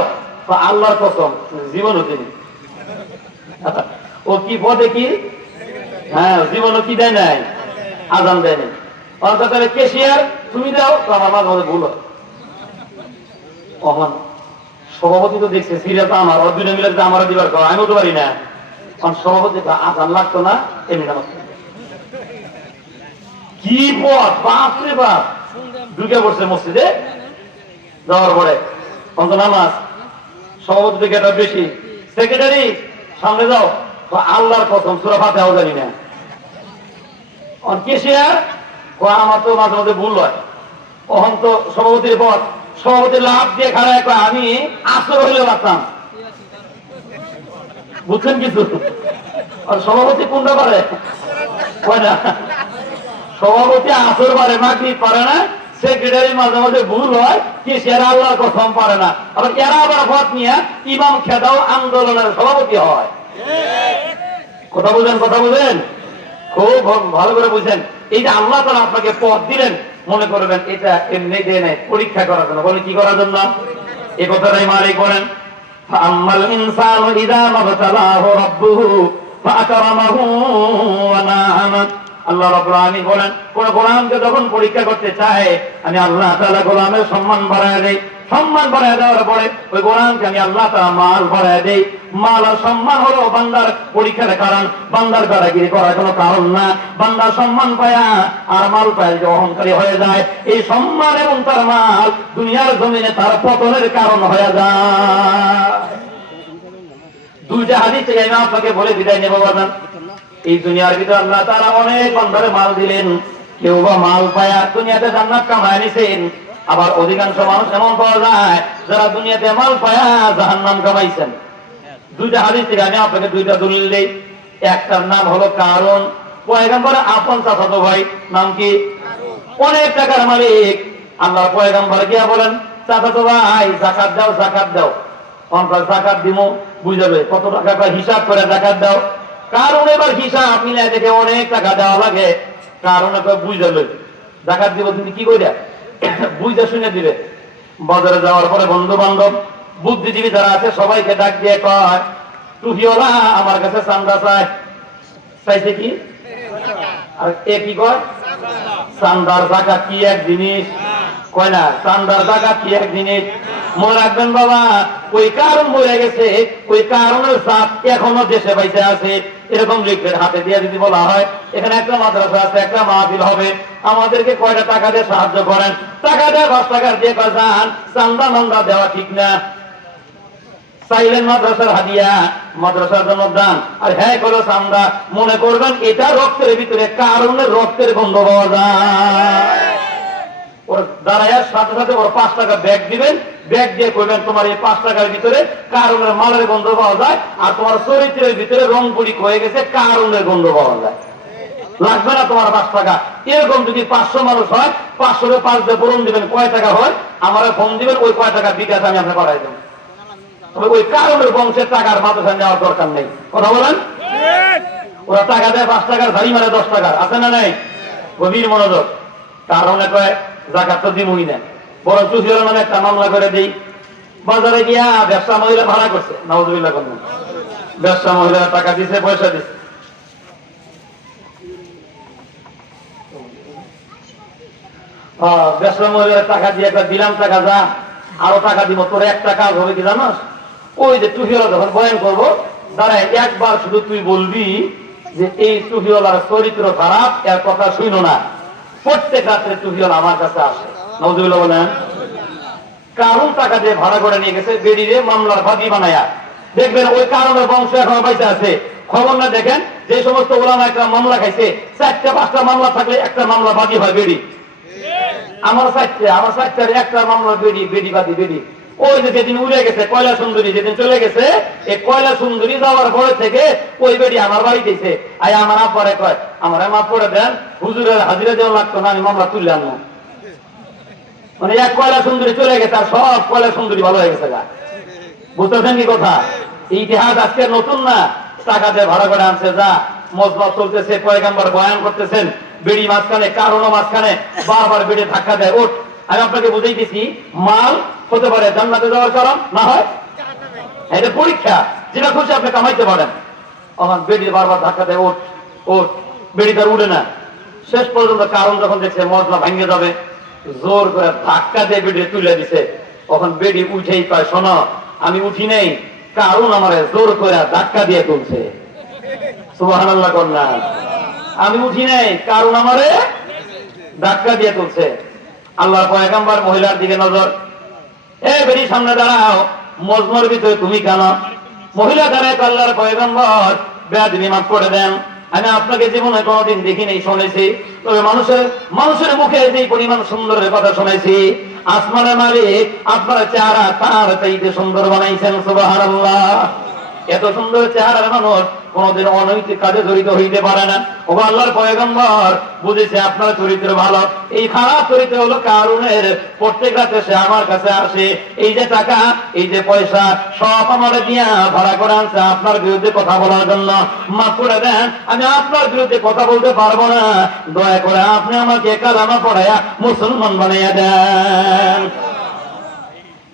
আল্লাহর কসম জীবনও তিনি ও কি পদে কি, হ্যাঁ জীবনও কি দেয় নাই, আজান দেয় নাই। অন্তত কেশিয়ার তুমি দাও, তো আমার মাঝে মাঝে ভুল হয়। সভাপতি তো দেখছে সিরিয়াস আমার দুইটা মিলে আমার দিবার কর, আমি বলতে পারি না, কারণ সভাপতি আজান লাগতো না এমনি নামাজ। কি পথ বাপরে বাপ, ঢুকে পড়ছে মসজিদে, যাওয়ার পরে অন্ত নামাজ, সভাপতি থেকে এটা বেশি, সেক্রেটারি সামনে যাও, আল্লাহর কসম সূরা ফাতিহাও জানি না। কেশিয়ার আমার তো মাঝে মাঝে ভুল হয়, তখন তো সভাপতির পথ, সভাপতি লাভ দিয়ে খাড়ায় কয় আমি আসর হইলে পারতাম, বুঝছেন কিছু? আর সভাপতি কোনটা পারে কয় না, সভাপতি আসর পারে, মাগরিব পারে না, সেক্রেটারি মাঝে মাঝে ভুল হয়, কেশিয়ার আল্লাহর কসম পারে না। আবার এরা আবার পথ নিয়ে ইমাম খেদাও আন্দোলনের সভাপতি হয়। কথা বুঝেন, কথা বুঝেন, খুব ভালো করে বুঝেন। এই যে আল্লাহ তাআলা আপনাকে পথ দিলেন, মনে করবেন এটা এমনি দিয়ে নেই, পরীক্ষা করার জন্য। বলে কি করার জন্য? এই কথাটাই মালিক বলেন, ফাআম্মাল ইনসানু ইযা মাবতালাহু রাব্বুহু ফাআকরামাহু ওয়া না'আমা। আল্লাহ রাব্বুল আলামিন বলেন, কোন গোলামকে যখন পরীক্ষা করতে চায়, আমি আল্লাহ তাআলা গোলামের সম্মান বাড়ায় দেই। সম্মান বাড়ায় দেওয়ার পরে ওই গোলামকে আমি আল্লাহ তাআলা মাল বাড়ায় দেই। মাল আর সম্মান হলো বান্দার পরীক্ষার কারণ, বান্দার কারাগিরি করার কোনো কারণ না। বান্দা সম্মান পায়া আর মাল পায় যে অহংকারী হয়ে যায়, এই সম্মান এবং তার মাল দুনিয়ার জমিনে তার পতনের কারণ হয়ে যায়। দুইটা হাদিস থেকে আমি আপনাকে বলে বিদায় নেব। বলেন এই দুনিয়ার ভিতরে আল্লাহ তাআলা অনেক বান্দারে মাল দিলেন, কেউ বা মাল পায়া দুনিয়াতে জান্নাত কামায় নিছেন, আবার অধিকাংশ মানুষ এমন পাওয়া যায় যারা দুনিয়াতে মাল পায়া জাহান্নাম কামাইছেন। দুইটা হাদিস থেকে আমি আপনাকে দুইটা দলিল দেই। একটার নাম হলো কারণ, পয়গম্বরের আপন চাচাতো ভাই, নাম কি? অনেক টাকার মালিক। আল্লাহ পয়গম্বর গিয়া বলেন, চাচাতো ভাই যাকাত দাও, যাকাত দাও। যাকাত দিমু, বুঝাবে কত টাকা হিসাব করে যাকাত দাও। কারণ এবার হিসাব মিলে দেখে অনেক টাকা দেওয়া লাগে, কারণ বুঝাবে যাকাত দিব। তুমি কি কইরা বুঝা শুনে দিবে। বাজারে যাওয়ার পরে বন্ধু বান্ধব বুদ্ধিজীবী যারা আছে সবাইকে ডাক দিয়ে কয়, টুপিওয়ালা আমার কাছে চান্দা চায়। চাইছে কি? আর এ কি কয়? চান্দার যাকাত কি এক জিনিস? কয় না, চান্দার যাকাত কি এক জিনিস? মনে রাখবেন বাবা, ওই কারণ মরে গেছে, ওই কারণের জাত এখনো দেশে বাইসে আছে। এরকম লিখবেন হাতে দিয়ে যদি বলা হয় এখানে একটা মাদ্রাসা আছে, একটা মাহফিল হবে, আমাদেরকে কয়টা টাকা দিয়ে সাহায্য করেন, টাকা দেয় 10 টাকা দিয়ে যান, চান্দা মান্দা দেওয়া ঠিক না। চাইলেন মাদ্রাসার হাদিয়া, মাদ্রাসার জন্য দান, আর হ্যাঁ করো চান্দা। মনে করবেন এটা রক্তের ভিতরে কারণের রক্তের গন্ধ পাওয়া যায়। ওর দাঁড়াইয়ার সাথে সাথে ওর 5 টাকা ব্যাগ দিবেন, ব্যাগ দিয়ে করবেন তোমার এই 5 টাকার ভিতরে কারণের মালের গন্ধ পাওয়া যায়, আর তোমার চরিত্রের ভিতরে রং পুরি হয়ে গেছে কারণের গন্ধ পাওয়া যায়। লাগবে না তোমার 5 টাকা। এরকম যদি 500 মানুষ হয়, 500 5 দিয়ে পূরণ দিবেন, কয় টাকা হয় আমার ফোন দিবেন, ওই কয় টাকা বিকাশ আমি আপনাকে করাই দেব। তবে ওই কারণের বংশের টাকার মাদ্রাসা নেওয়ার দরকার নেই। কথা বলেন, ওরা টাকা দেয় 5 টাকার ধারি মানে 10 টাকার, আছে না নাই? গভীর মনোযোগ। কারণে কয় জাকাত তো দিমই না, বড় চুহিওয়ালা নামে একটা মামলা করে দেই। বাজারে গিয়া ব্যবসা মহিলা ভাড়া করছে, নাউজুবিল্লাহ করবেন, ব্যবসা মহিলা টাকা দিছে, পয়সা দিছে, ব্যবসা মহিলার টাকা দিয়ে একবার দিলাম, টাকা যা, আরো টাকা দিব, তোর একটা কাজ হবে কি জানোস, ওই যে টুহিওয়ালা যখন বয়ান করবো দাঁড়ায় একবার শুধু তুই বলবি যে এই টুহিওয়ালার চরিত্র খারাপ, এর কথা শুনো না। প্রত্যেক রাত্রে টুহিওয়ালা আমার কাছে আসে, নাউজুবিল্লাহ বলেন। কারণ টাকা দিয়ে ভাড়া করে নিয়ে গেছে, বেরিয়ে মামলার বাদী বানায়া। দেখবেন ওই কারণের বংশ এখন বাইসে আছে। খবর না দেখেন, যে সমস্ত ওলামা একটা মামলা খাইছে, 4-5টা মামলা থাকলে একটা মামলা বাদী হয় বেরি। আমার 4টার একটা মামলা বেরি। ওই যে যেদিন উড়ে গেছে কয়লা সুন্দরী, যেদিন চলে গেছে, এই কয়লা সুন্দরী যাওয়ার পরে থেকে ওই বেরি আমার বাড়ি দিয়েছে। আই আমার আব্বারে কয়, আমার মাফ করে দেন, হুজুরের হাজিরা দেওয়া লাগতো না, আমি মামলা তুললে আনবো। মানে এক কয়লা সুন্দরী চলে গেছে, আর সব কয়লা সুন্দরী ভালো হয়ে গেছে। বুঝতেছেন কি কথা? ইতিহাস আজকে নতুন না, টাকা দিয়ে ভাড়া করে আনছে, যা মজমত চলতেছে, পয়গাম্বর বয়ান করতেছেন, বেড়ি মাঝখানে, কারণও মাঝখানে, বারবার বেড়ে ধাক্কা দেয়। ওঠ, আমি আপনাকে বুঝাইতেছি, মাল হতে পারে জান্নাতে যাওয়ার কারণ, না হয় এটা পরীক্ষা, যেটা খুশি আপনি কামাইতে পারেন। আমার বেড়ি বারবার ধাক্কা দেয়, ওঠ ওঠ, বেড়ি তার উঠে না। শেষ পর্যন্ত কারণ যখন দেখছে মজলা ভেঙে যাবে, জোর করে ধাক্কা দিয়ে বেড়ি তুলে দিছে। তখন বেড়ি উঠেই কয়, শোনো, আমি উঠি নেই, কারণ আমার জোর করে ধাক্কা দিয়ে তুলছে। সুবহানাল্লাহ কন্যা, আমি উঠি নাই, কারণ আমারে ধাক্কা দিয়ে তুলছে। আল্লাহর পয়গম্বর মহিলার দিকে নজর, এ বেরি সামনে দাঁড়াও, মজমার ভিতরে তুমি কেন? মহিলা দাঁড়ায়, আল্লাহর পয়গম্বর বেয়াদবি মাফ করে দেন, আমি আপনাকে জীবনে কোনোদিন দেখি নেই, শুনেছি, তবে মানুষের মুখে যে পরিমাণ সুন্দরের কথা শুনেছি, আসমানের মালিক আপনার চেহারা তার চাইতে সুন্দর বানাইছেন। সুবহানাল্লাহ, এত সুন্দর চেহারার মানুষ কোনদিন অনৈতিক কাজে জড়িত হইতে পারে না। ও আল্লাহর পয়গম্বর বুঝেছে আপনার চরিত্র ভালো, এই খারাপ চরিত্র হলো কারণের। প্রত্যেক রাতে সে আমার কাছে আসে, এই যে টাকা, এই যে পয়সা, সব আমার দিয়া ভাড়া করে আনছে আপনার বিরুদ্ধে কথা বলার জন্য। মাফ করে দেন, আমি আপনার বিরুদ্ধে কথা বলতে পারবো না, দয়া করে আপনি আমাকে কালামা পড়াইয়া মুসলমান বানাইয়া দেন।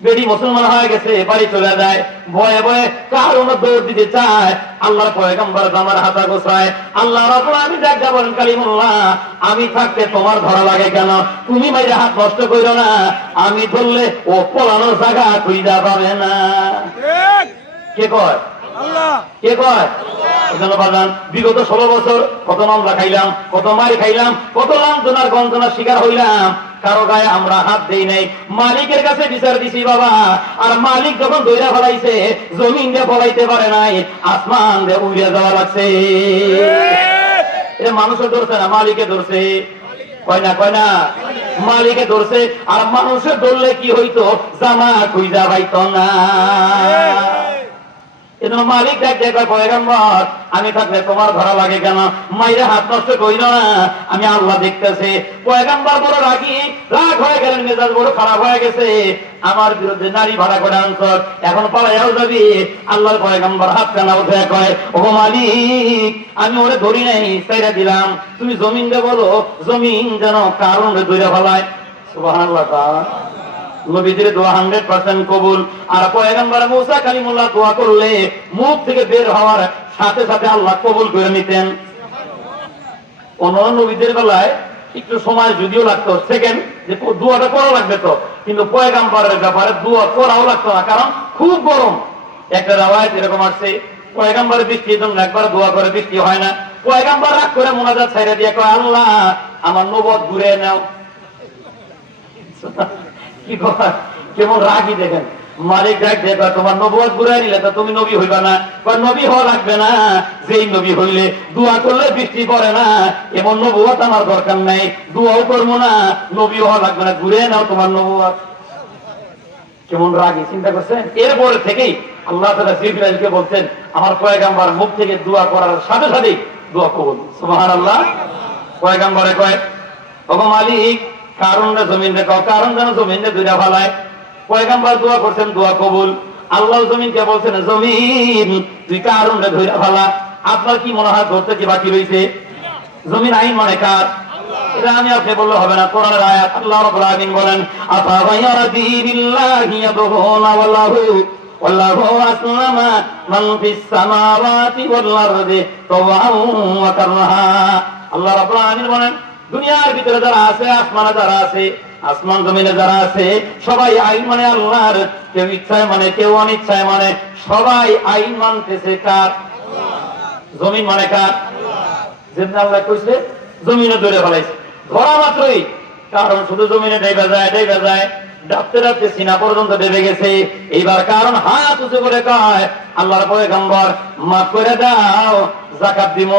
বেড়ি মুসলমান হয়ে গেছে, বাড়ি চলে যায়, ভয়ে ভয়ে কারণ দৌড় দিতে চায়। আল্লাহর পয়গম্বর জামার হাতা গোছায়, আল্লাহ রাব্বুল আলামিন ডাকতে বলেন, কালিমুল্লাহ, আমি থাকতে তোমার ধরা লাগে কেন? তুমি মাইরে হাত নষ্ট কইরো না, আমি ধরলে ও পলানোর জায়গা খুঁজা পাবে না। কে কয়? আল্লাহ। কে কয়? এজন্য বাজান, বিগত 16 বছর কত মামলা খাইলাম, কত মার খাইলাম, কত লাঞ্ছনার গঞ্জনার শিকার হইলাম, কারো গায়ে আমরা হাত দেই নাই, মালিকের কাছে বিচার দিছি বাবা। আর মালিক যখন দইরা ফলাইছে, জমিন দিয়ে ফলাইতে পারে নাই, আসমান দিয়ে উড়ে যাওয়া লাগছে। এটা মানুষের ধরছে না, মালিকে ধরছে, কয় না মালিকে ধরছে। আর মানুষের ধরলে কি হইতো, জামা খুঁজা পাইতো না। মালিক দেখ, পয়গম্বর, আমি থাকলে তোমার ধরা লাগে কেন? মাইরে হাত নষ্ট করিল না, আমি আল্লাহ দেখতেছে। পয়গম্বর বড় রাগ হয়ে গেলেন, মেজাজ বড় খারাপ হয়ে গেছে, আমার বিরুদ্ধে নারী ভাড়া করে আনছ, এখন পালাইয়াও যাবি। আল্লাহর পয়গম্বর হাত কানা উঠে কয়, ও মালিক, আমি ওরে ধরি নাই, ছেড়ে দিলাম, তুমি জমিন দে বলো, জমিন যেন কারণ ধরে ফেলায়। সুবহানাল্লাহ। নবীদের দোয়া 100% কবুল। আর পয়গম্বর মুসা কালিমুল্লাহ দোয়া করলে মুখ থেকে বের হওয়ার সাথে সাথে আল্লাহ কবুল করে নিতেন। অন্যান্য নবীদের বেলায় একটু সময় যদিও লাগতো, সেকেন্ড যে দোয়াটা করা লাগবে তো, কিন্তু পয়গম্বরের ব্যাপারে দোয়া করাও লাগতো না, কারণ খুব গরম। একটা রাওয়ায়াত এরকম আসছে, পয়গম্বর বৃষ্টির জন্য একবার দোয়া করে বৃষ্টি হয় না, পয়গম্বর রাগ করে মুনাজাত ছেড়ে দিয়ে কয়, আল্লাহ আমার নবুয়ত ঘুরে নাও। কি কথা, কেমন রাগি দেখেন। মালিক ডাক দেখো, তোমার নবুয়ত ঘুরাই নিলে তো তুমি নবী হইবা না। নবী হওয়া লাগবে না, যেই নবী হইলে দোয়া করলে বৃষ্টি পড়ে না, এমন নবুয়ত আমার দরকার নাই, দোয়াও করবো না, নবী হওয়া লাগবে না, ঘুরে নাও তোমার নবুয়ত। কেমন রাগি, চিন্তা করছেন? এরপরে থেকেই আল্লাহ তাআলা জিবরাইলকে বলছেন, আমার পয়গম্বর মুখ থেকে দোয়া করার সাথে সাথেই দোয়া কবুল। সুবহানাল্লাহ। পয়গম্বরে কয়, ওগো মালিক, কারণ জমিন রে কও, কারণ যেন জমিন রে দুইটা ফালায়। পয়গম্বর দোয়া করছেন, দোয়া কবুল। আল্লাহ জমিনকে বলছেন, জমিন তুই কারণ রে ধইরা ফালা। আপনার কি মনে হয় ধরতে কি বাকি রইছে? জমিন আইন মানে কার? এটা আমি আপনি বললে হবে না, কোরআনের আয়াত। আল্লাহ রাব্বুল আলামিন বলেন, আফাগায়রা দীনিল্লাহি ইয়াবগুনা ওয়াল্লাহু আসলামা মান ফিস সামাওয়াতি ওয়াল আরদি তাওআন ওয়া কারহা। আল্লাহ রাব্বুল আলামিন বলেন, দুনিয়ার ভিতরে যারা আছে, আসমানে যারা আছে, আসমান জমিনে যারা আছে, সবাই আইন মানে আল্লাহর। কেউ ইচ্ছায় মানে, কেউ অনিচ্ছায় মানে, সবাই আইন মানতেছে কার? জমিন মানে কার? যেমন আল্লাহ কইছে জমিনে ধরে ফেলাইছে, ধরা মাত্রই, কারণ শুধু জমিনে ডেবে যায়, ডাকতে ডাকতে সিনা পর্যন্ত ডেবে গেছে। এইবার কারণ হাত উঁচু করে কয়, আল্লাহর পয়গম্বর মাফ করে দাও, যাকাত দিব।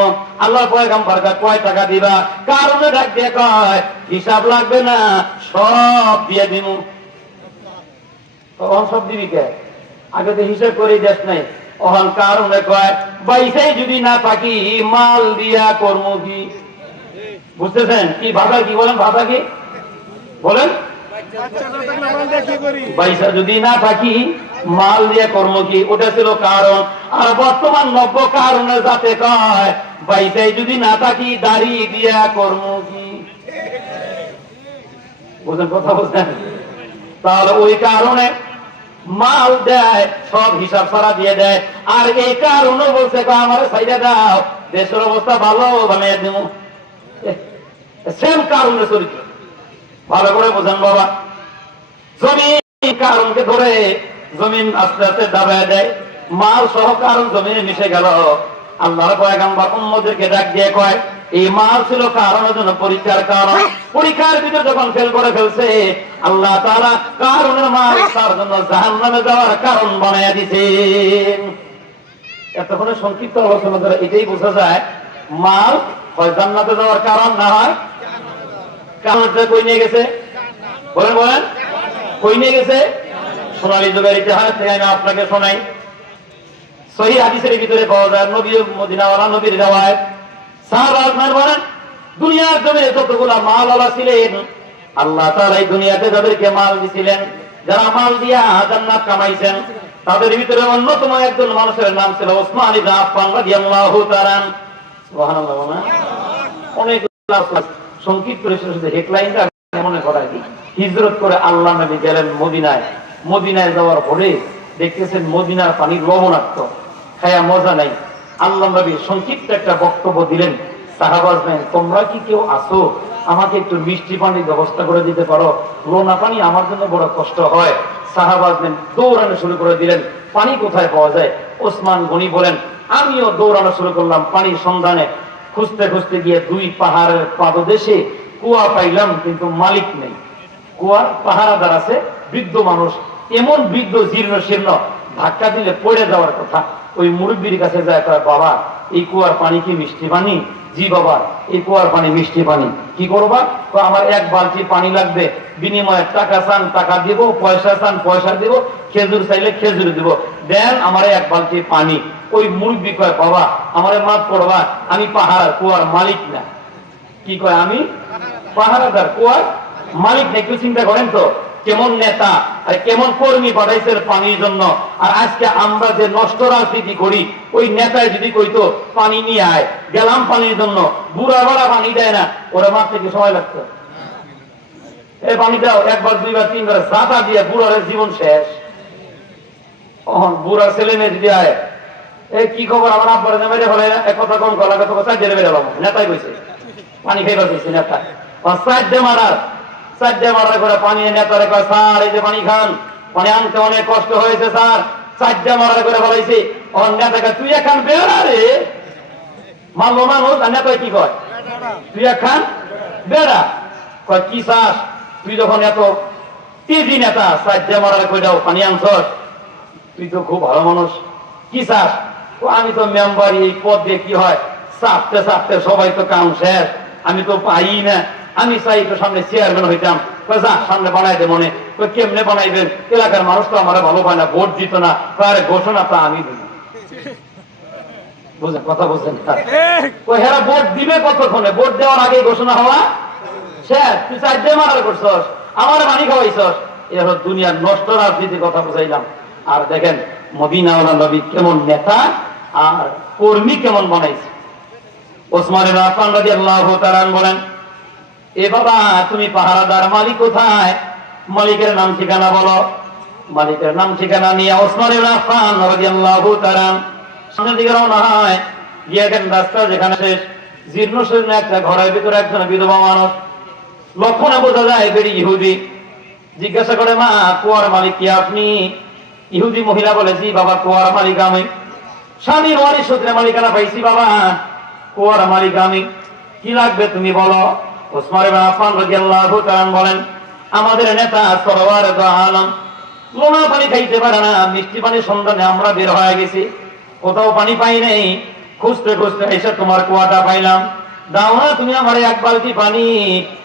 আল্লাহর পয়গম্বর কয় টাকা দিবা? কারণে ডাক দিয়ে কয় হিসাব লাগবে না, সব দিয়ে দিব। তখন সব দিবি কে? আগে তো হিসাব করে দেশ নাই। ওখান কারণে কয় বাইসাই যদি না থাকি মাল দিয়া কর্ম কি? বুঝতেছেন কি ভাষা? কি বলেন ভাষা? কি বলেন? পয়সা যদি না থাকি মাল দিয়ে কর্ম কি? ওটা ছিল কারণ। আর বর্তমান নব্য কারণে যাতে কয় পয়সায় যদি না থাকি দাড়ি দিয়া কর্ম কি? বুঝলেন কথা? বুঝলেন? তাহলে ওই কারণে মাল দেয়, সব হিসাব ছাড়া দিয়ে দেয়। আর এই কারণে বলছে আমার সাইডে দাও, দেশের অবস্থা ভালো বানিয়ে দেব। সেম কারণে চরিত্র ভালো করে বোঝেন বাবা। জমিন কারণকে ধরে জমিন আস্তে আস্তে দাবায় দেয়, মাল সহ কারণ জমিনে মিশে গেল। আল্লাহর পয়গম্বর উম্মতদেরকে ডাক দিয়ে কয় এই মাল ছিল কারণের জন্য, পরীক্ষার কারণ। পরীক্ষার ভিতরে যখন ফেল করে ফেলছে, আল্লাহ তাআলা কারণের মাল তার জন্য জাহান্নামে যাওয়ার কারণ বানাইয়া দিয়েছেন। এতক্ষণে সংক্ষিপ্ত আলোচনা দ্বারা এটাই বোঝা যায় মাল হয় জান্নাতে যাওয়ার কারণ, না হয় কারণটা কই নিয়ে গেছে? বলেন বলেন, কই নিয়ে গেছে? সোনালী যুগের ইতিহাস থেকে আমি আপনাকে শোনাই। সহিহ হাদিসের ভিতরে পাওয়া যায়, নবী মদিনাওয়ালা নবীর রিওয়ায়াত, সাহাবাগণ বলেন দুনিয়ার জমিনে যতগুলা মালওয়ালা ছিলেন, আল্লাহ তাআলা এই দুনিয়াতে যাদেরকে মাল দিয়েছিলেন, যারা মাল দিয়া জান্নাত কামাইছেন, তাদের ভিতরে অন্যতম একজন মানুষের নাম ছিল ওসমান ইবনে আফফান রাদিয়াল্লাহু তাআলা। সুবহানাল্লাহ। অনেক সংক্ষিপ্ত করে শুধু হেডলাইনটা মনে করাই দিই। হিজরত করে আল্লাহ নবী গেলেন মদিনায়। মদিনায় যাওয়ার পরে দেখতেছেন মদিনার পানি লবণাক্ত, খায়া মজা নাই। আল্লাহ নবী সংক্ষিপ্ত একটা বক্তব্য দিলেন, সাহাবাগণ তোমরা কি কেউ আসো, আমাকে একটু মিষ্টি পানির ব্যবস্থা করে দিতে পারো? লোনা পানি আমার জন্য বড় কষ্ট হয়। সাহাবাগণ দৌড়ানো শুরু করে দিলেন, পানি কোথায় পাওয়া যায়? ওসমান গনি বলেন আমিও দৌড়ানো শুরু করলাম পানির সন্ধানে। খুঁজতে খুঁজতে গিয়ে দুই পাহাড়ের পাদদেশে কুয়া পাইলাম, কিন্তু মালিক নেই। কুয়ার পাহারাদার আছে, বৃদ্ধ মানুষ, এমন বৃদ্ধ জীর্ণ শীর্ণ, ধাক্কা দিলে পড়ে যাওয়ার কথা। ওই মুরব্বীর কাছে যায়, বাবা এই কুয়ার পানি কি মিষ্টি পানি? জি বাবা এই কুয়ার পানি মিষ্টি পানি। কি করবা? আমার এক বালতি পানি লাগবে, বিনিময়ে টাকা চান টাকা দিব, পয়সা চান পয়সা দিব, খেজুর চাইলে খেজুর দিব, দেন আমার এক বালতি পানি। ওই মুরব্বী কয় বাবা আমারে মাফ করবা, আমি পাহাড় কুয়ার মালিক না। কি কয়? আমি পাহারাদার, কুয়ার মালিক না। একটু চিন্তা করেন তো কেমন নেতা আর কেমন কর্মী পাঠাইছে পানির জন্য। আর আজকে আমরা যে নষ্ট রাজনীতি করি, ওই নেতায় যদি কইতো পানি নিয়ে আয়, গেলাম পানির জন্য, বুড়া বাড়া পানি দেয় না, ওরা মারতে কি সময় লাগতো? এই পানি দাও, একবার দুইবার তিনবার জাতা দিয়ে বুড়ার জীবন শেষ। বুড়া ছেলে মেয়ে যদি আয়, এই কি খবর আমার আব্বার মেরে ফেলে, এক কথা কম করা তোকে চারটে মেরে ফেলাম, নেতাই কইছে পানি খাইবার দিচ্ছে নেতা। চারটে মারার করে পানি নেতারে কয় স্যার এই যে পানি খান, পানি আনতে অনেক কষ্ট হয়েছে স্যার, চারটে মারার করে ফেলাইছে। নেতাকে তুই এখান বেড়া রে, মানলো মানুষ। আর নেতায় কি কয়? তুই এখান বেড়া। কয় কি চাস তুই? যখন এত তেজি নেতা, চারটে মারার করে দাও পানি আনছস, তুই তো খুব ভালো মানুষ, কি চাস? আমি তো মেম্বার, এই পদ দিয়ে কি হয়, চাপতে চাপতে সবাই তো কাম শেষ, আমি তো পাই না, আমি চাই তো সামনে চেয়ারম্যান হইতাম। সামনে বানাই দে মনে। কেমনে বানাইবেন? এলাকার মানুষ তো আমার ভালো পায় না, ভোট দিত না, ঘোষণা তা আমি দিই। বুঝলেন কথা? বুঝলেন? হেরা ভোট দিবে কতক্ষণে? ভোট দেওয়ার আগে ঘোষণা হওয়া শেষ। তুই চারটে মারার করছস, আমার পানি খাওয়াইছস। এ হলো দুনিয়ার নষ্ট রাজনীতির কথা বুঝাইলাম। আর দেখেন মদিনাওয়ালা নবী কেমন নেতা আর কর্মী কেমন বানাইছে। ওসমান ইবনে আফফান রাদিয়াল্লাহু তাআলা বলেন এ বাবা তুমি পাহারাদার, মালিক কোথায়? মালিকের নাম ঠিকানা বলো। মালিকের নাম ঠিকানা নিয়ে ওসমান ইবনে আফফান রাদিয়াল্লাহু তাআলা সামনের দিকে রওনা হয়। গিয়ে দেখেন রাস্তা যেখানে শেষ, জীর্ণ শীর্ণ একটা ঘরের ভিতরে একজন বিধবা মানুষ, লক্ষণে বোঝা যায় বেরি ইহুদি। জিজ্ঞাসা করে, মা কুয়ার মালিক কি আপনি? ইহুদি মহিলা বলে, জি বাবা, কুয়ার মালিক আমি। স্বামীর ওয়ারিশ সূত্রে মালিকানা পাইছি বাবা, কুয়ার মালিক আমি। কি লাগবে তুমি বলো। ওসমান ইবনে আফফান রাদিয়াল্লাহু তাআলা বলেন, আমাদের নেতা সরওয়ার দু আলম লোনা পানি খাইতে পারে না, মিষ্টি পানির সন্ধানে আমরা বের হয়ে গেছি, কোথাও পানি পাই নাই। খুঁজতে খুঁজতে এসে তোমার কুয়াটা পাইলাম, দাও না তুমি আমার এক বালতি পানি,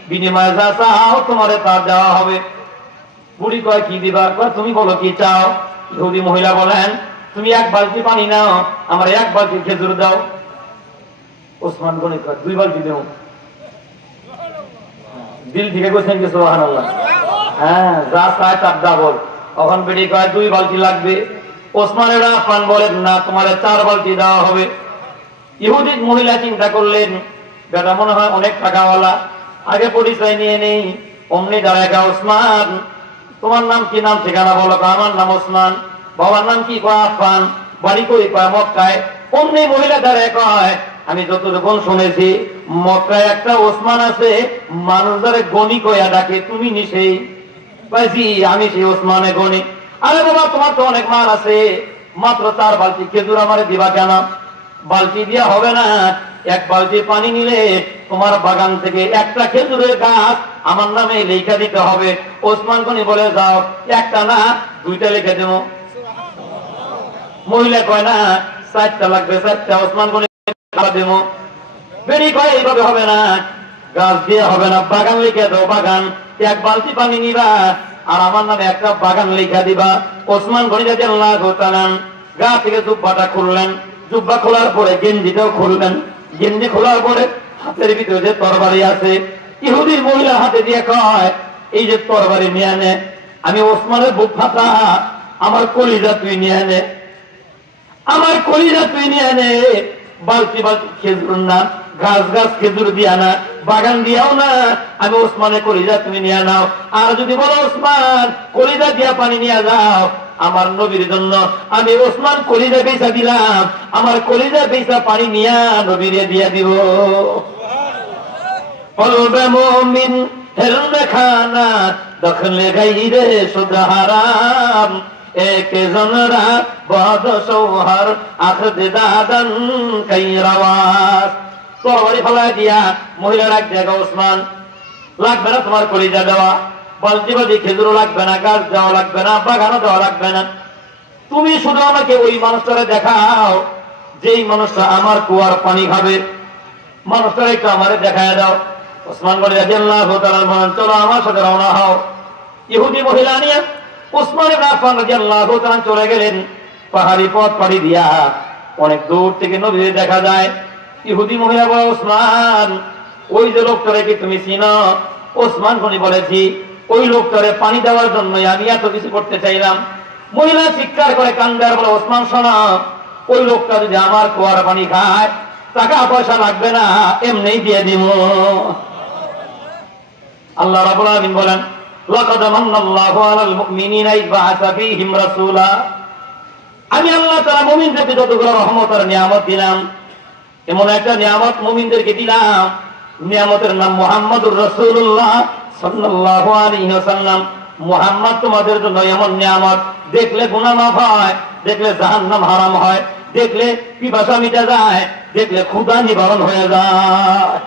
বিনিময়ে যা চাও তোমারে তা দেওয়া হবে। বুড়ি কয়, কি দিবা? তুমি বলো কি চাও। ইহুদি মহিলা বলেন, তুমি এক বালতি পানি নাও, আমার এক বালতি খেজুর দাও। ওসমান গনি কয়, 2 বালতি দেও। দিল থেকে কইছেন কি সুবহানাল্লাহ? হ্যাঁ, যা চায় তার ডাবল। তখন বেটি কয় 2 বালতি লাগবে। ওসমান ইবনে আফফান বলেন, না তোমারে 4 বালতি দেওয়া হবে। ইহুদি মহিলা চিন্তা করলেন, বেটা মনে হয় অনেক টাকাওয়ালা, আগে পরিচয় নিয়ে নেই। অমনি দাঁড়ায়, ওসমান তোমার নাম কি? নাম ঠিকানা বলো। আমার নাম ওসমান। বাবার নাম কি? কয় আফফান। বাড়ি কই? কয় মক্কায়। অমনি মহিলা দাঁড়ায় কয়, আমি যতটুকু শুনেছি মক্কায় একটা ওসমান আছে, মানুষ ধরে গনি কয়া ডাকে, তুমি নি সেই? জি আমি সেই ওসমানে গনি। আরে বাবা তোমার তো অনেক মান আছে, মাত্র 4 বালতি খেজুর আমারে দিবা কেন? বালতি দিয়া হবে না, এক বালতি পানি নিলে তোমার বাগান থেকে একটা খেজুরের গাছ আমার নামে লেখা দিতে হবে। ওসমান গনি বলে, যাও, একটা না 2টা লিখে দেবো। মহিলা কয়, না 4টা লাগবে, 4টা। ওসমান গনি দেবো। বেরি কয়, এইভাবে হবে না, গাছ দিয়ে হবে না, বাগান লিখে দাও। বাগান, এক বালতি পানি নিবা আর আমার নামে একটা বাগান লেখা দিবা। ওসমান গনি রাদিয়াল্লাহু তাআলা গা থেকে জুব্বাটা খুললেন, জুব্বা খোলার পরে গেঞ্জিটাও খুললেন, গেঞ্জি খোলার পরে হাতের ভিতরে যে তরবারি আছে, ইহুদির মহিলা হাতে দিয়ে কয়, এই যে তরবারি নিয়ে নে, আমি ওসমানের বুক ফাটা, আমার কলিজা তুই নিয়ে নে, আমার কলিজা তুই নিয়ে নে। বালতি বালতি খেজুর না, গাছ গাছ খেজুর দিয়া না, বাগান দিয়াও না, আমি ওসমানের কলিজা তুমি নিয়ে নাও। আর যদি বলো ওসমান কলিজা দিয়া পানি নিয়ে যাও, আমার নবীর জন্য আমি ওসমান কলিজা বেচা দিলাম, আমার কলিজা বেচা পানি নিয়া নবীরে দিয়া দিব। কলবে মুমিন হেরনে খানা দখলে গাইরে সুদ হারাম, এক জনরা বদ সৌহার আখদ দাদান কাইরাওয়াস। তরবারি ফেলা দিয়া মহিলার এক জায়গা, ওসমান লাগবে না তোমার কলিজা দেওয়া, বালতি বালতি খেজুরও লাগবে না, গাছ দেওয়া লাগবে না, বাগানও দেওয়া লাগবে না, তুমি শুধু আমাকে ওই মানুষটারে দেখাও যেই মানুষটা আমার কুয়ার পানি খাবে, মানুষটারে একটু আমারে দেখায় দাও। ওসমান বলে, রাদিয়াল্লাহু তাআলা বলেন, চলো আমার সাথে রওনা হও। ইহুদি মহিলা নিয়ে ওসমান ইবনে আফফান রাদিয়াল্লাহু তাআলা চলে গেলেন। পাহাড়ি পথ পাড়ি দিয়া অনেক দূর থেকে নবীকে দেখা যায়। ইহুদি মহিলা বলে, ওসমান ওই যে লোকটারে কি তুমি চিনো? ওসমান গনি বলেছি, ওই লোকটারে পানি দেওয়ার জন্য আমি এত কিছু করতে চাইলাম। মহিলা চিৎকার করে কান্দার বলে, ওসমান শোনো, ওই লোকটা যদি আমার কুয়ার পানি খায়, টাকা পয়সা লাগবে না, এমনিই দিয়ে দিব। আল্লাহ রাব্বুল আলামিন বলেন, লাকাদ মান্নাল্লাহু আলাল মুমিনিনা ইয বা'আসা ফীহিম রাসূলা। আমি আল্লাহ তাআলা মুমিনদেরকে যতগুলো রহমতের নিয়ামত দিলাম, এমন একটা নিয়ামত মুমিনদেরকে দিলাম, নিয়ামতের নাম মুহাম্মাদুর রাসূলুল্লাহ সাল্লাল্লাহু আলাইহি ওয়াসাল্লাম। মুহাম্মদ তোমাদের জন্য এমন নিয়ামত, দেখলে গুনাহ মাফ হয়, দেখলে জাহান্নাম হারাম হয়, দেখলে পিপাসা মিটে যায়, দেখলে ক্ষুধা নিবারণ হয়ে যায়।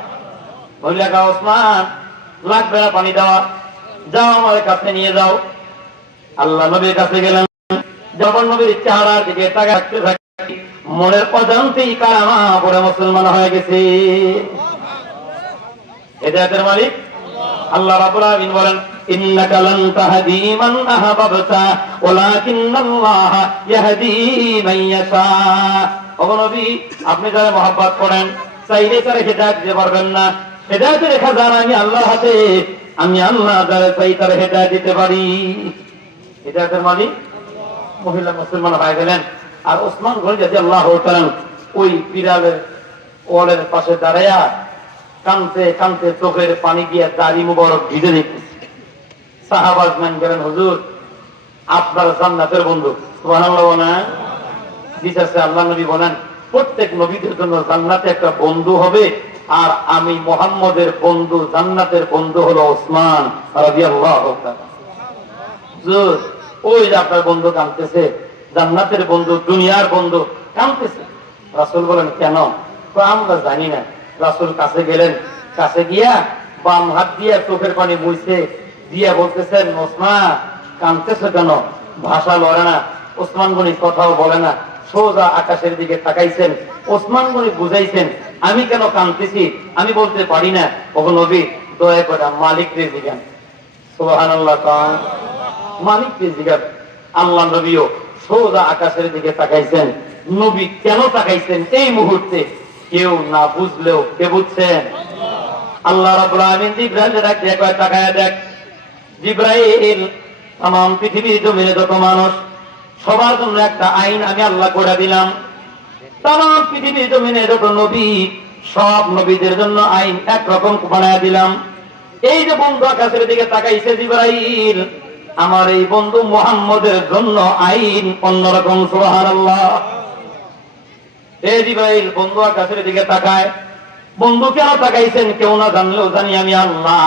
বললে, ওসমান লাগবে না পানি দেওয়া, যাও আমার কাছে নিয়ে যাও। আল্লাহ নবীর কাছে গেলেন, যখন নবীর চেহারার দিকে তাকাতে থাকি, মনের অজান্তেই কালেমা পড়ে মুসলমান হয়ে গেছে। হেদায়েতের মালিক আল্লাহ রাব্বুল আলামিন বলেন, ইন্নাকা লান তাহদি মান আহবাবতা ওয়ালাকিন্নাল্লাহ ইয়াহদি মান ইয়াশা। ও নবী, আপনি যারা মহব্বত করেন, চাইলে তারা হেদায়েত দিতে পারবেন না। হেদায়েতের খাজানা আমি আল্লাহর হাতে, আমি আল্লাহ যারা চাই তারা হেদায়েত দিতে পারি। হেদায়েতের মালিক মহিলা মুসলমান হয়ে গেলেন। আর ওসমান গনি রাদিয়াল্লাহু তাআলা ওই পিরালের ওয়ালের পাশে দাঁড়ায়া কানতে কানতে চোখের পানি দিয়ে দাড়ি মুবারক ভিজে দিতেছে। সাহাবাজ মান গেলেন, হুজুর আপনার জান্নাতের বন্ধু। সুবহানাল্লাহ বলেন। দিশাসে আল্লাহ নবী বলেন, প্রত্যেক নবীদের জন্য জান্নাতে একটা বন্ধু হবে, আর আমি মুহাম্মদের বন্ধু, জান্নাতের বন্ধু হলো ওসমান রাদিয়াল্লাহু তাআলা। হুজুর ওই যে আপনার বন্ধু কাঁদতেছে, জান্নাতের বন্ধু, দুনিয়ার বন্ধু কাঁদতেছে। রাসূল বলেন, কেন? তো আমরা জানি না। রাসূল কাছে গেলেন, কাছে গিয়া বাম হাত দিয়ে চোখের পানি মুছে দিয়া বলতেছেন, ওসমান কাঁদতেছে কেন? ভাষা লড়ে না, ওসমান গনি কথাও বলে না, সোজা আকাশের দিকে তাকাইছেন। ওসমান গনি বুঝাইছেন, আমি কেন কাঁদতেছি আমি বলতে পারি না, ওগো নবী দয়া করে মালিক রে জিজ্ঞান। সুবহানাল্লাহ। মালিক রে জিজ্ঞান। আল্লাহ নবীও সোজা আকাশের দিকে তাকাইছেন। নবী কেন তাকাইছেন এই মুহূর্তে কেউ না বুঝলেও কে বুঝছেন? আল্লাহ রাব্বুল আলামিন জিবরাইলকে ডাকিয়ে কয়, তাকায়া দেখ জিবরাইল, तमाम পৃথিবীর জমিনে যত মানুষ সবার জন্য একটা আইন আমি আল্লাহ করে দিলাম। तमाम পৃথিবীর জমিনে যত নবী, সব নবীদের জন্য আইন একরকম বানায় দিলাম। এই যে বন্ধু আকাশের দিকে তাকাইছে জিবরাইল, আমার এই বন্ধু মুহাম্মদের জন্য আইন অন্যরকম। সুবহানাল্লাহ। এই জিবরাইল বন্ধু আকাশের দিকে তাকায়। বন্ধু কেন তাকাইছেন কেউ না জানলেও জানি আমি আল্লাহ।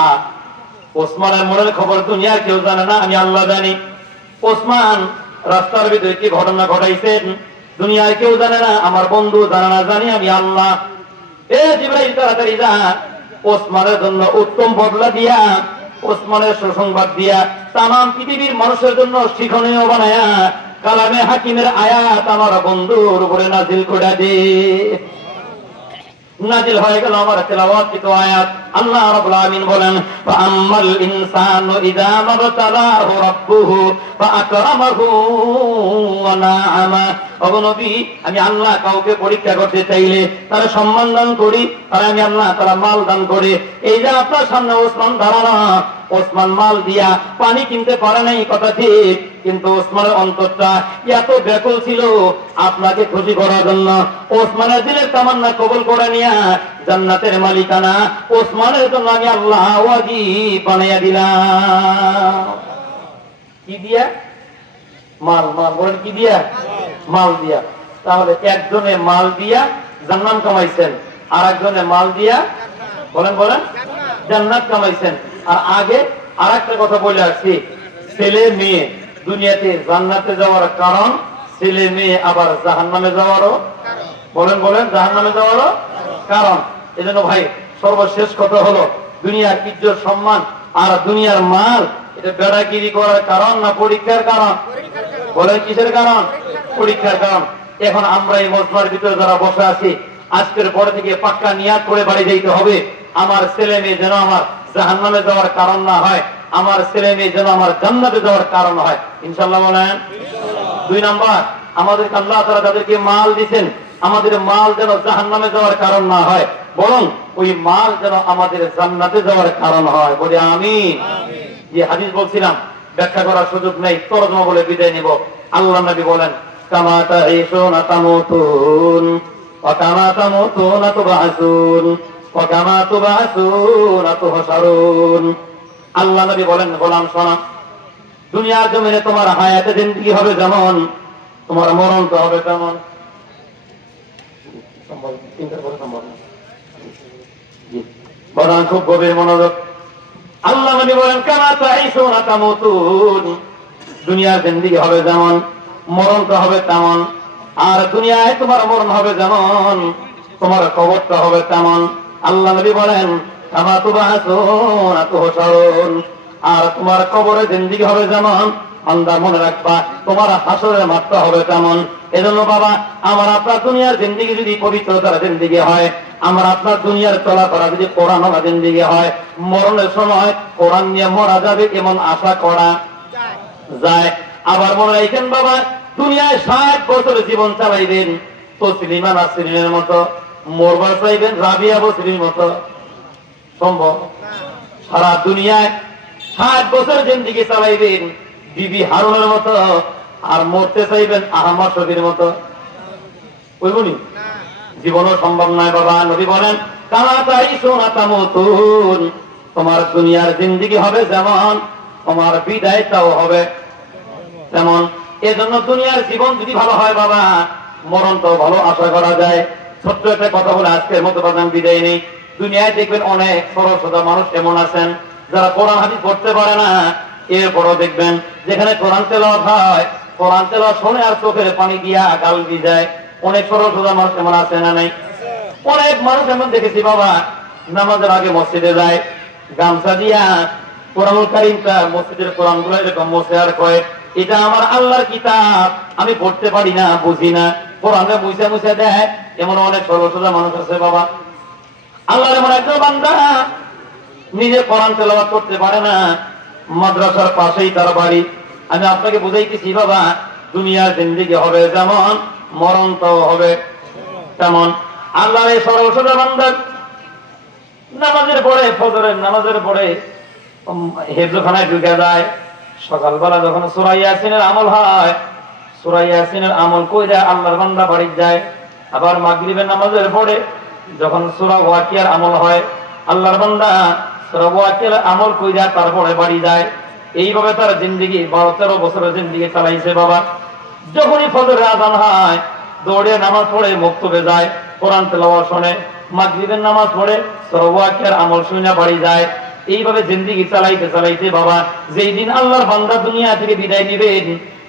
ওসমানের মনের খবর দুনিয়ার কেউ জানে না, আমি আল্লাহ জানি। ওসমান রাস্তার ভিতরে কি ঘটনা ঘটাইছেন দুনিয়ার কেউ জানে না, আমার বন্ধু জানে না, জানি আমি আল্লাহ। এ জিবরাইল তাড়াতাড়ি যা, ওসমানের জন্য উত্তম বদলা দিয়া, ওসমানের সুসংবাদ দিয়া, তামাম পৃথিবীর মানুষের জন্য শিক্ষণীয় বানায়া কালামে হাকিমের আয়াত আমার বন্ধুর উপরে নাজিল করে দে। নাজিল হয়ে গেল আমার তেলাওয়াতকৃত আয়াত। আল্লাহ রাব্বুল আলামিন বলেন, ফাআম্মাল ইনসানু ইযা মাবতালাহু রাব্বুহু ফাআকরামাহু ওয়া নাআমা। ওগো নবী, আমি আল্লাহ কাউকে পরীক্ষা করতে চাইলে তার সম্মান দান করি, আর আমি আল্লাহ তারা মাল দান করি। এই যে আপনার সামনে ওসমান দাঁড়ানো, ওসমান মাল দিয়া পানি কিনতে পারে নাই, কথা ঠিক, কিন্তু ওসমানের অন্তরটা এত ব্যাকুল ছিল আপনাকে খুশি করার জন্য। ওসমানের দিলের তামান্না কবুল করে নিয়া জান্নাতের মালিকানা ওসমানের জন্য আমি আল্লাহ ওয়াজিব বানাইয়া দিলাম। কি দিয়া? মাল। মাল বলেন কি দিয়া? মাল দিয়া। তাহলে একজনে মাল দিয়া জান্নাত কামাইছেন, আর একজনে মাল দিয়া বলেন বলেন জান্নাত কামাইছেন। আর আগে আর একটা কথা বলে আসছি, ছেলে মেয়ে দুনিয়াতে জান্নাতে যাওয়ার কারণ, ছেলে মেয়ে আবার জাহান্নামে যাওয়ারও বলেন বলেন জাহান্নামে যাওয়ারও কারণ। এজন্য ভাই সর্বশেষ কথা হলো, দুনিয়ার ইজ্জত সম্মান আর দুনিয়ার মাল, এটা বেড়াগিরি করার কারণ না পরীক্ষার কারণ? বলেন কিসের কারণ? পরীক্ষার কারণ। এখন আমরা এই মজমার ভিতরে যারা বসে আছি, আজকের পরে থেকে পাক্কা নিয়াত করে বাড়ি যেতে হবে, আমার ছেলে মেয়ে যেন আমার জাহান্নামে যাওয়ার কারণ না হয়, আমার ছেলে মেয়ে যেন আমার জান্নাতে যাওয়ার কারণ হয়। ইনশাআল্লাহ বলেন। 2 নাম্বার, আমাদের আল্লাহ তাআলা যাদেরকে মাল দিবেন, আমাদের মাল যেন জাহান্নামে যাওয়ার কারণ না হয়, বরং ওই মাল যেন আমাদের জান্নাতে যাওয়ার কারণ হয়। বলি আমিন। যে হাদিস বলছিলাম ব্যাখ্যা করার সুযোগ নেই, তরজমা বলে বিদায় নিব। আল্লাহ নবী বলেন, কামা তাঈশুনা তামুতুন ওয়া কামা তামুতুনা তুবআসুন ওয়া কামা তুবআসুনা তুহশারুন। আল্লাহ নবী বলেন, গোলাম শোনো, দুনিয়ার জমিনে তোমার হায়াতে জিন্দেগি হবে যেমন, তোমার মরণ তো হবে তেমন। বলেন খুব গভীর মনোযোগ। আল্লাহ নবী বলেন, কামা তাঈশুনা তামুতুন, দুনিয়ার জিন্দেগি হবে যেমন, মরণ তো হবে তেমন। আর দুনিয়ায় তোমার মরণ হবে যেমন, তোমার কবরটা হবে তেমন। আল্লাহ নবী বলেন, কামা তুবআসুনা তুহশারুন, আর তোমার কবরে জিন্দেগি হবে যেমন, বান্দা মনে রাখবা তোমার হাসরের মাত্রা হবে তেমন। এজন্য বাবা, আমার আপনার দুনিয়ার জিন্দেগি যদি পবিত্রতার জিন্দেগি হয়, আমার আপনার দুনিয়ার চলাফেরা যদি কোরআন জিন্দেগি হয়, মরণের সময় কোরআন নিয়ে মরা যাবে এমন আশা করা যায়। আবার মনে রাখেন বাবা, দুনিয়ায় 60 বছর জীবন চালাইবেন তসলিমা নাসরিনের মতো, মরবার চাইবেন রাবিয়া বসরির মতো, সম্ভব? সারা দুনিয়ায় 60 বছর জিন্দেগি চালাইবেন বিবি হারুনের মতো, আর মরতে চাইবেন আহমদ শফির মতো, ওইগুলি জীবনও সম্ভব নয় বাবা। নবী বলেন, কামা তাইশুনা তামুতুন, তোমার দুনিয়ার জিন্দেগি হবে যেমন, তোমার বিদায়টাও হবে তেমন। এজন্য দুনিয়ার জীবন যদি ভালো হয় বাবা, মরণ তো ভালো আশা করা যায়। ছোট্ট একটা কথা বলে আজকের মতো বাদাম বিদায় নেই। দুনিয়ায় দেখবেন অনেক সরল সোজা মানুষ এমন আছেন যারা কোরআন হাদিস পড়তে পারে না, এরপরও দেখবেন যেখানে কোরআন তেলাওয়াত হয়, কোরআন তেলাওয়াত শুনে আর চোখের পানি দিয়া গাল দিয়ে যায়। অনেক সরল সোজা মানুষ এমন আছে না নাই? অনেক মানুষ এমন দেখেছি বাবা, নামাজের আগে মসজিদে যায়, গামছা দিয়া কোরআনুল কারীমটা মসজিদের কোরআন গুলো এরকম মোছে আর কয়, এটা আমার আল্লাহর কিতাব, আমি পড়তে পারি না, বুঝি না, কোরআনে মুছে মুছে দেয়। এমন অনেক সরল সোজা মানুষ আছে বাবা। আল্লাহর এমন একজন বান্দা নিজে কোরআন তেলাওয়াত করতে পারে না, মাদ্রাসার পাশেই তার বাড়ি। আমি আপনাকে বুঝাইতেছি বাবা, দুনিয়ার জিন্দেগি হবে যেমন, মরণ তো হবে তেমন। আল্লাহর এই সরল সোজা বান্দা নামাজের পরে, ফজরের নামাজের পরে হেফজখানায় ঢুকে যায়। সকালবেলা যখন সূরা ইয়াসিনের আমল হয়, সূরা ইয়াসিনের আমল কইরা আল্লাহর বান্দা বাড়ি যায়। আবার মাগরিবের নামাজের পরে যখন সূরা ওয়াকিয়ার আমল হয়, আল্লাহর বান্দা সূরা ওয়াকিয়ার আমল কইরা তারপরে বাড়ি যায়। এইভাবে তার জিন্দেগি 12-13 বছরের জিন্দেগি চালাইছে বাবা। যখনই ফজরের আযান হয়, দৌড়ে নামাজ পড়ে মক্তবে যায়, কোরআন তেলাওয়াত শুনে, মাগরিবের নামাজ পড়ে সূরা ওয়াকিয়ার আমল শুনে বাড়ি যায়। এইভাবে জিন্দেগি চালাইতে চালাইতে বাবা, যেই দিন আল্লাহর বান্দা দুনিয়া থেকে বিদায় নিবেন,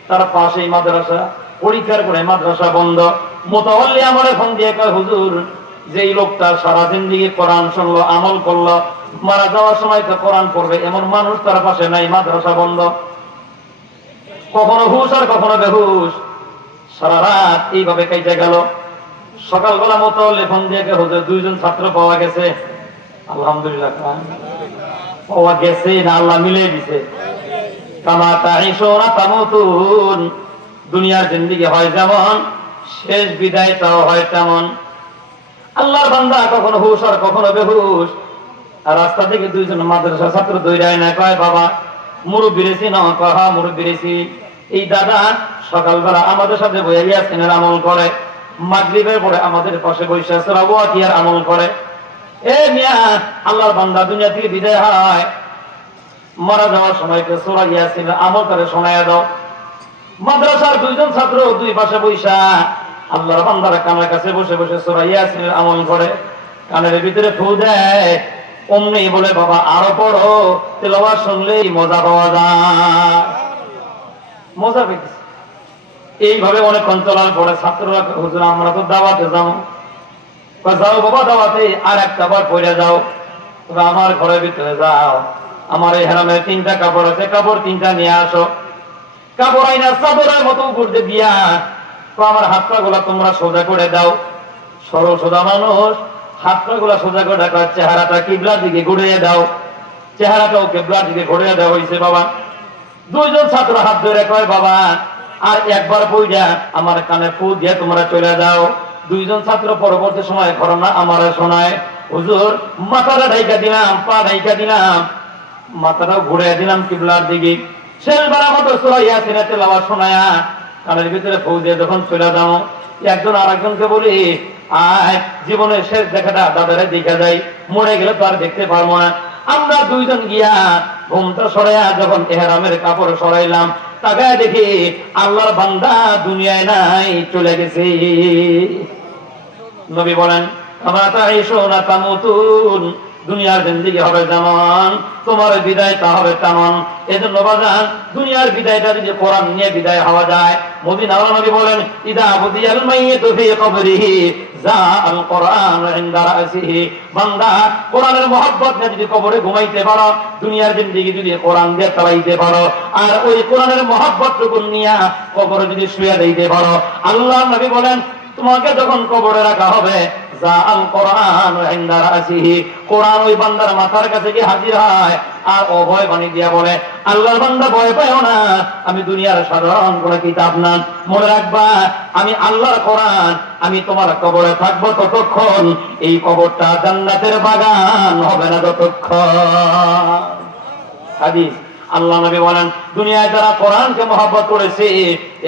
তার পাশেই মাদ্রাসা, পরীক্ষার পরে মাদ্রাসা বন্ধ। মুতাওয়াল্লি আমার ফোন দিয়ে কয়, হুজুর, যেই লোকটা সারা জিন্দেগি কোরআন শুনলো, আমল করলো, মারা যাওয়ার সময় তো কোরআন পড়বে, এমন মানুষ তার পাশে নাই, মাদ্রাসা বন্ধ। কখনো হুশ আর কখনো বেহুশ, সারা রাত এইভাবে কেটে গেল। সকালবেলা মুতাওয়াল্লি ফোন দিয়ে কয়, হুজুর, 2 জন ছাত্র পাওয়া গেছে। আলহামদুলিল্লাহ, পাওয়া গেছে না আল্লাহ মিলে দিছে। কামা তাইশুনা তামুতুন, দুনিয়ার জিন্দেগি হয় যেমন, শেষ বিদায়টাও হয় তেমন। আল্লাহর বান্দা কখনো হুশ আর কখনো বেহুশ। আর রাস্তা থেকে 2 জন মাদ্রাসা ছাত্র দৌড়ায় না, কয়, বাবা মুরব্বি রেছি না? কয়, হ্যাঁ মুরব্বি রেছি। এই দাদা সকালবেলা আমাদের সাথে বইয়া ইয়াসিনের আমল করে, মাগরিবের পরে আমাদের পাশে বসে সূরা ওয়াকিয়ার আমল করে। এ মিয়া, আল্লাহর বান্দা দুনিয়া থেকে বিদায় হয়, মারা যাওয়ার সময় সূরা ইয়াসিনের আমল করে শোনায়া দাও। মাদ্রাসার 2 জন ছাত্র 2 পাশে বইসা আল্লাহর বান্দার কানের কাছে বসে বসে সূরা ইয়াসিনের আমল করে, কানের ভিতরে ফু দেয়। অমনি বলে, বাবা আরো পড়ো, তেলাওয়াত শুনলেই মজা পাওয়া যায়। মজা পেয়েছে। এইভাবে অনেকক্ষণ চলার পরে ছাত্ররা, হুজুর আমরা তো দাওয়াতে যাবো। যাও বাবা দাওয়াতে, আর একটা বার পড়ে যাও। তবে আমার ঘরের ভিতরে যাও, আমার এই হেরামের 3টা কাপড় আছে, কাপড় 3টা নিয়ে আসো। কাপড় আইনা চাদরের মতো উপর দিয়ে দিয়া, আমার হাত পা গুলা তোমরা সোজা করে দাও। সরল সোজা মানুষ, হাত পা গুলা সোজা করে রাখা, চেহারাটা কিবলার দিকে ঘুরিয়ে দাও। চেহারাটাও কিবলার দিকে ঘুরিয়ে দেওয়া হয়েছে বাবা। 2 জন ছাত্র হাত ধরে কয়, বাবা আর একবার পইরা আমার কানে ফু দিয়ে তোমরা চলে যাও। 2 জন ছাত্র পরবর্তী সময় ঘটনা আমার শোনায়, হুজুর মাথাটা ঢাইকা দিলাম, পা ঢাইকা দিলাম, মাথাটাও ঘুরিয়ে দিলাম কিবলার দিকে। শেষবার আমাদের সূরা ইয়াসিনের তেলাওয়াত শোনায়া কানের ভিতরে ফু দিয়ে যখন চলে যাও, একজন আরেকজনকে বলি, আয় জীবনের শেষ দেখাটা দাদারে দেখা যায়, মরে গেলে তো আর দেখতে পারবো না। আমরা 2 জন গিয়া ঘুমটা সরাইয়া যখন ইহরামের কাপড় সরাইলাম, তাকায় দেখি আল্লাহর বান্দা দুনিয়ায় নাই, চলে গেছে। নবী বলেন, কামা তাইশুনা তামুতুন, দুনিয়ার জিন্দেগি হবে যেমন, তোমার বিদায়টা হবে তেমন। এজন্য বাজান, দুনিয়ার বিদায়টা যদি কোরআন নিয়ে বিদায় হওয়া যায়, মদিনার নবী বলেন, ইদা বুদিয়াল মাইয়িতু ফি কবরিহি জাআল কুরআন ইনদা রাসিহি। বান্দা কোরআনের মহব্বত নিয়ে যদি কবরে ঘুমাইতে পারো, দুনিয়ার জিন্দেগি যদি কোরআন দিয়ে চালাইতে পারো, আর ওই কোরআনের মহব্বতটুকু নিয়ে কবরে যদি শুয়ে দিতে পারো, আল্লাহর নবী বলেন, তোমাকে যখন কবরে রাখা হবে, জাআল কুরআন ইনদা রাসিহি, কোরআন ওই বান্দার মাথার কাছে গিয়ে হাজির হয়, আর অভয় বাণী দিয়া বলে, আল্লাহর বান্দা ভয় পাও না, আমি দুনিয়ার সাধারণ কোন কিতাব না, মনে রাখবা আমি আল্লাহর কোরআন, আমি তোমার কবরে থাকবো ততক্ষণ, এই কবরটা জান্নাতের বাগান হবে না ততক্ষণ। হাদিস। আল্লাহ নবী বলেন, দুনিয়ায় যারা কোরআনকে মহব্বত করেছে,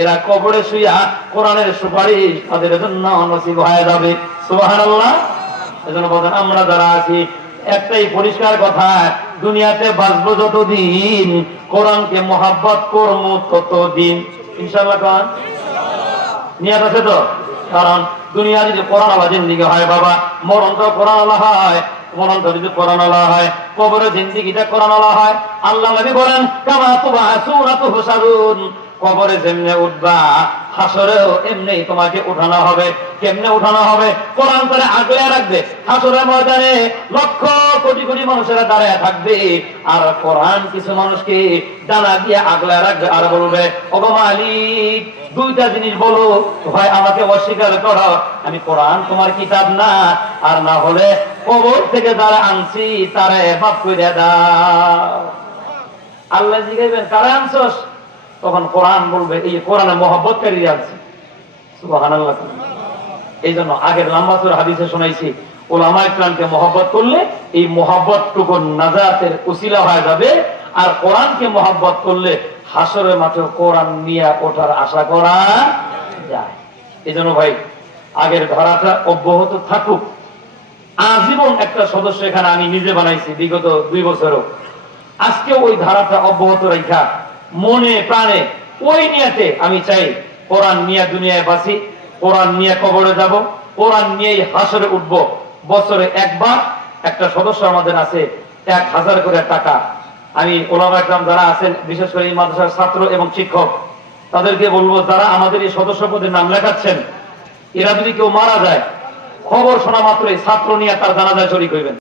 এরা কবরে শুইয়া কোরআনের সুপারিশ তাদের জন্য নসিব হয়ে যাবে। সুবহানাল্লাহ। এজন্য বলেন আমরা যারা আছি একটাই পরিষ্কার কথা, দুনিয়াতে বাঁচবো যতদিন, কোরআনকে মহাব্বত করবো ততদিন। ইনশাআল্লাহ কোরআন নিয়াত আছে তো? কারণ দুনিয়া যদি কোরআন আলা জিন্দিগি হয় বাবা, মরণটাও কোরআন আলা হয়, মরণটা যদি কোরআন আলা হয়, কবরে জিন্দিগিটা কোরআন আলা হয়। আল্লাহ নবী বলেন কামা তুবআসুনা তুহশারুন, কবরে যেমনে উঠবা হাসরেও এমনি তোমাকে উঠানো হবে। কেমনে উঠানো হবে? কোরআন করে আগলে রাখবে। হাসরের ময়দানে লক্ষ কোটি কোটি মানুষেরা দাঁড়ায় থাকবে, আর কোরআন কিছু মানুষকে ডানা দিয়ে আগলে রাখবে, আর বলবে ওগো মালিক দুইটা জিনিস বলো, হয় আমাকে অস্বীকার করো, আমি কোরআন তোমার কিতাব না, আর না হলে কবর থেকে যারা আনছি তারা মাফ করে দাও। আল্লাহ জিজ্ঞাসা কারা আনছস? তখন কোরআন বলবে এই কোরআনে মহব্বতকারী আছে। সুবহানাল্লাহ। এই জন্য আগের লম্বা সূরা হাদিসে শোনাইছি, উলামায়ে কেরামকে মহব্বত করলে এই মহব্বতটুকু নাজাতের উসিলা হয়ে যাবে, আর কোরআনকে মহব্বত করলে হাসরের মাঠে কোরআন নিয়ে ওঠার আশা করা যায়। এই জন্য ভাই আগের ধারাটা অব্যাহত থাকুক। আজীবন একটা সদস্য এখানে আমি নিজে বানাইছি বিগত 2 বছরও। আজকে ওই ধারাটা অব্যাহত রাখা মনে প্রাণে ওই নিয়াতে আমি চাই কোরআন নিয়ে দুনিয়ায় বাঁচি, কোরআন নিয়ে কবরে যাব, কোরআন নিয়েই হাসরে উঠবো। বছরে একবার একটা সদস্য আমাদের আছে 1000 করে টাকা। আমি ওলামায়ে কেরাম যারা আছেন, বিশেষ করে এই মাদ্রাসার ছাত্র এবং শিক্ষক, তাদেরকে বলবো যারা আমাদের এই সদস্য পদের নাম লেখাচ্ছেন, এরা যদি কেউ মারা যায় খবর শোনা মাত্রই ছাত্র নিয়ে তার জানাজায় শরীক হইবেন।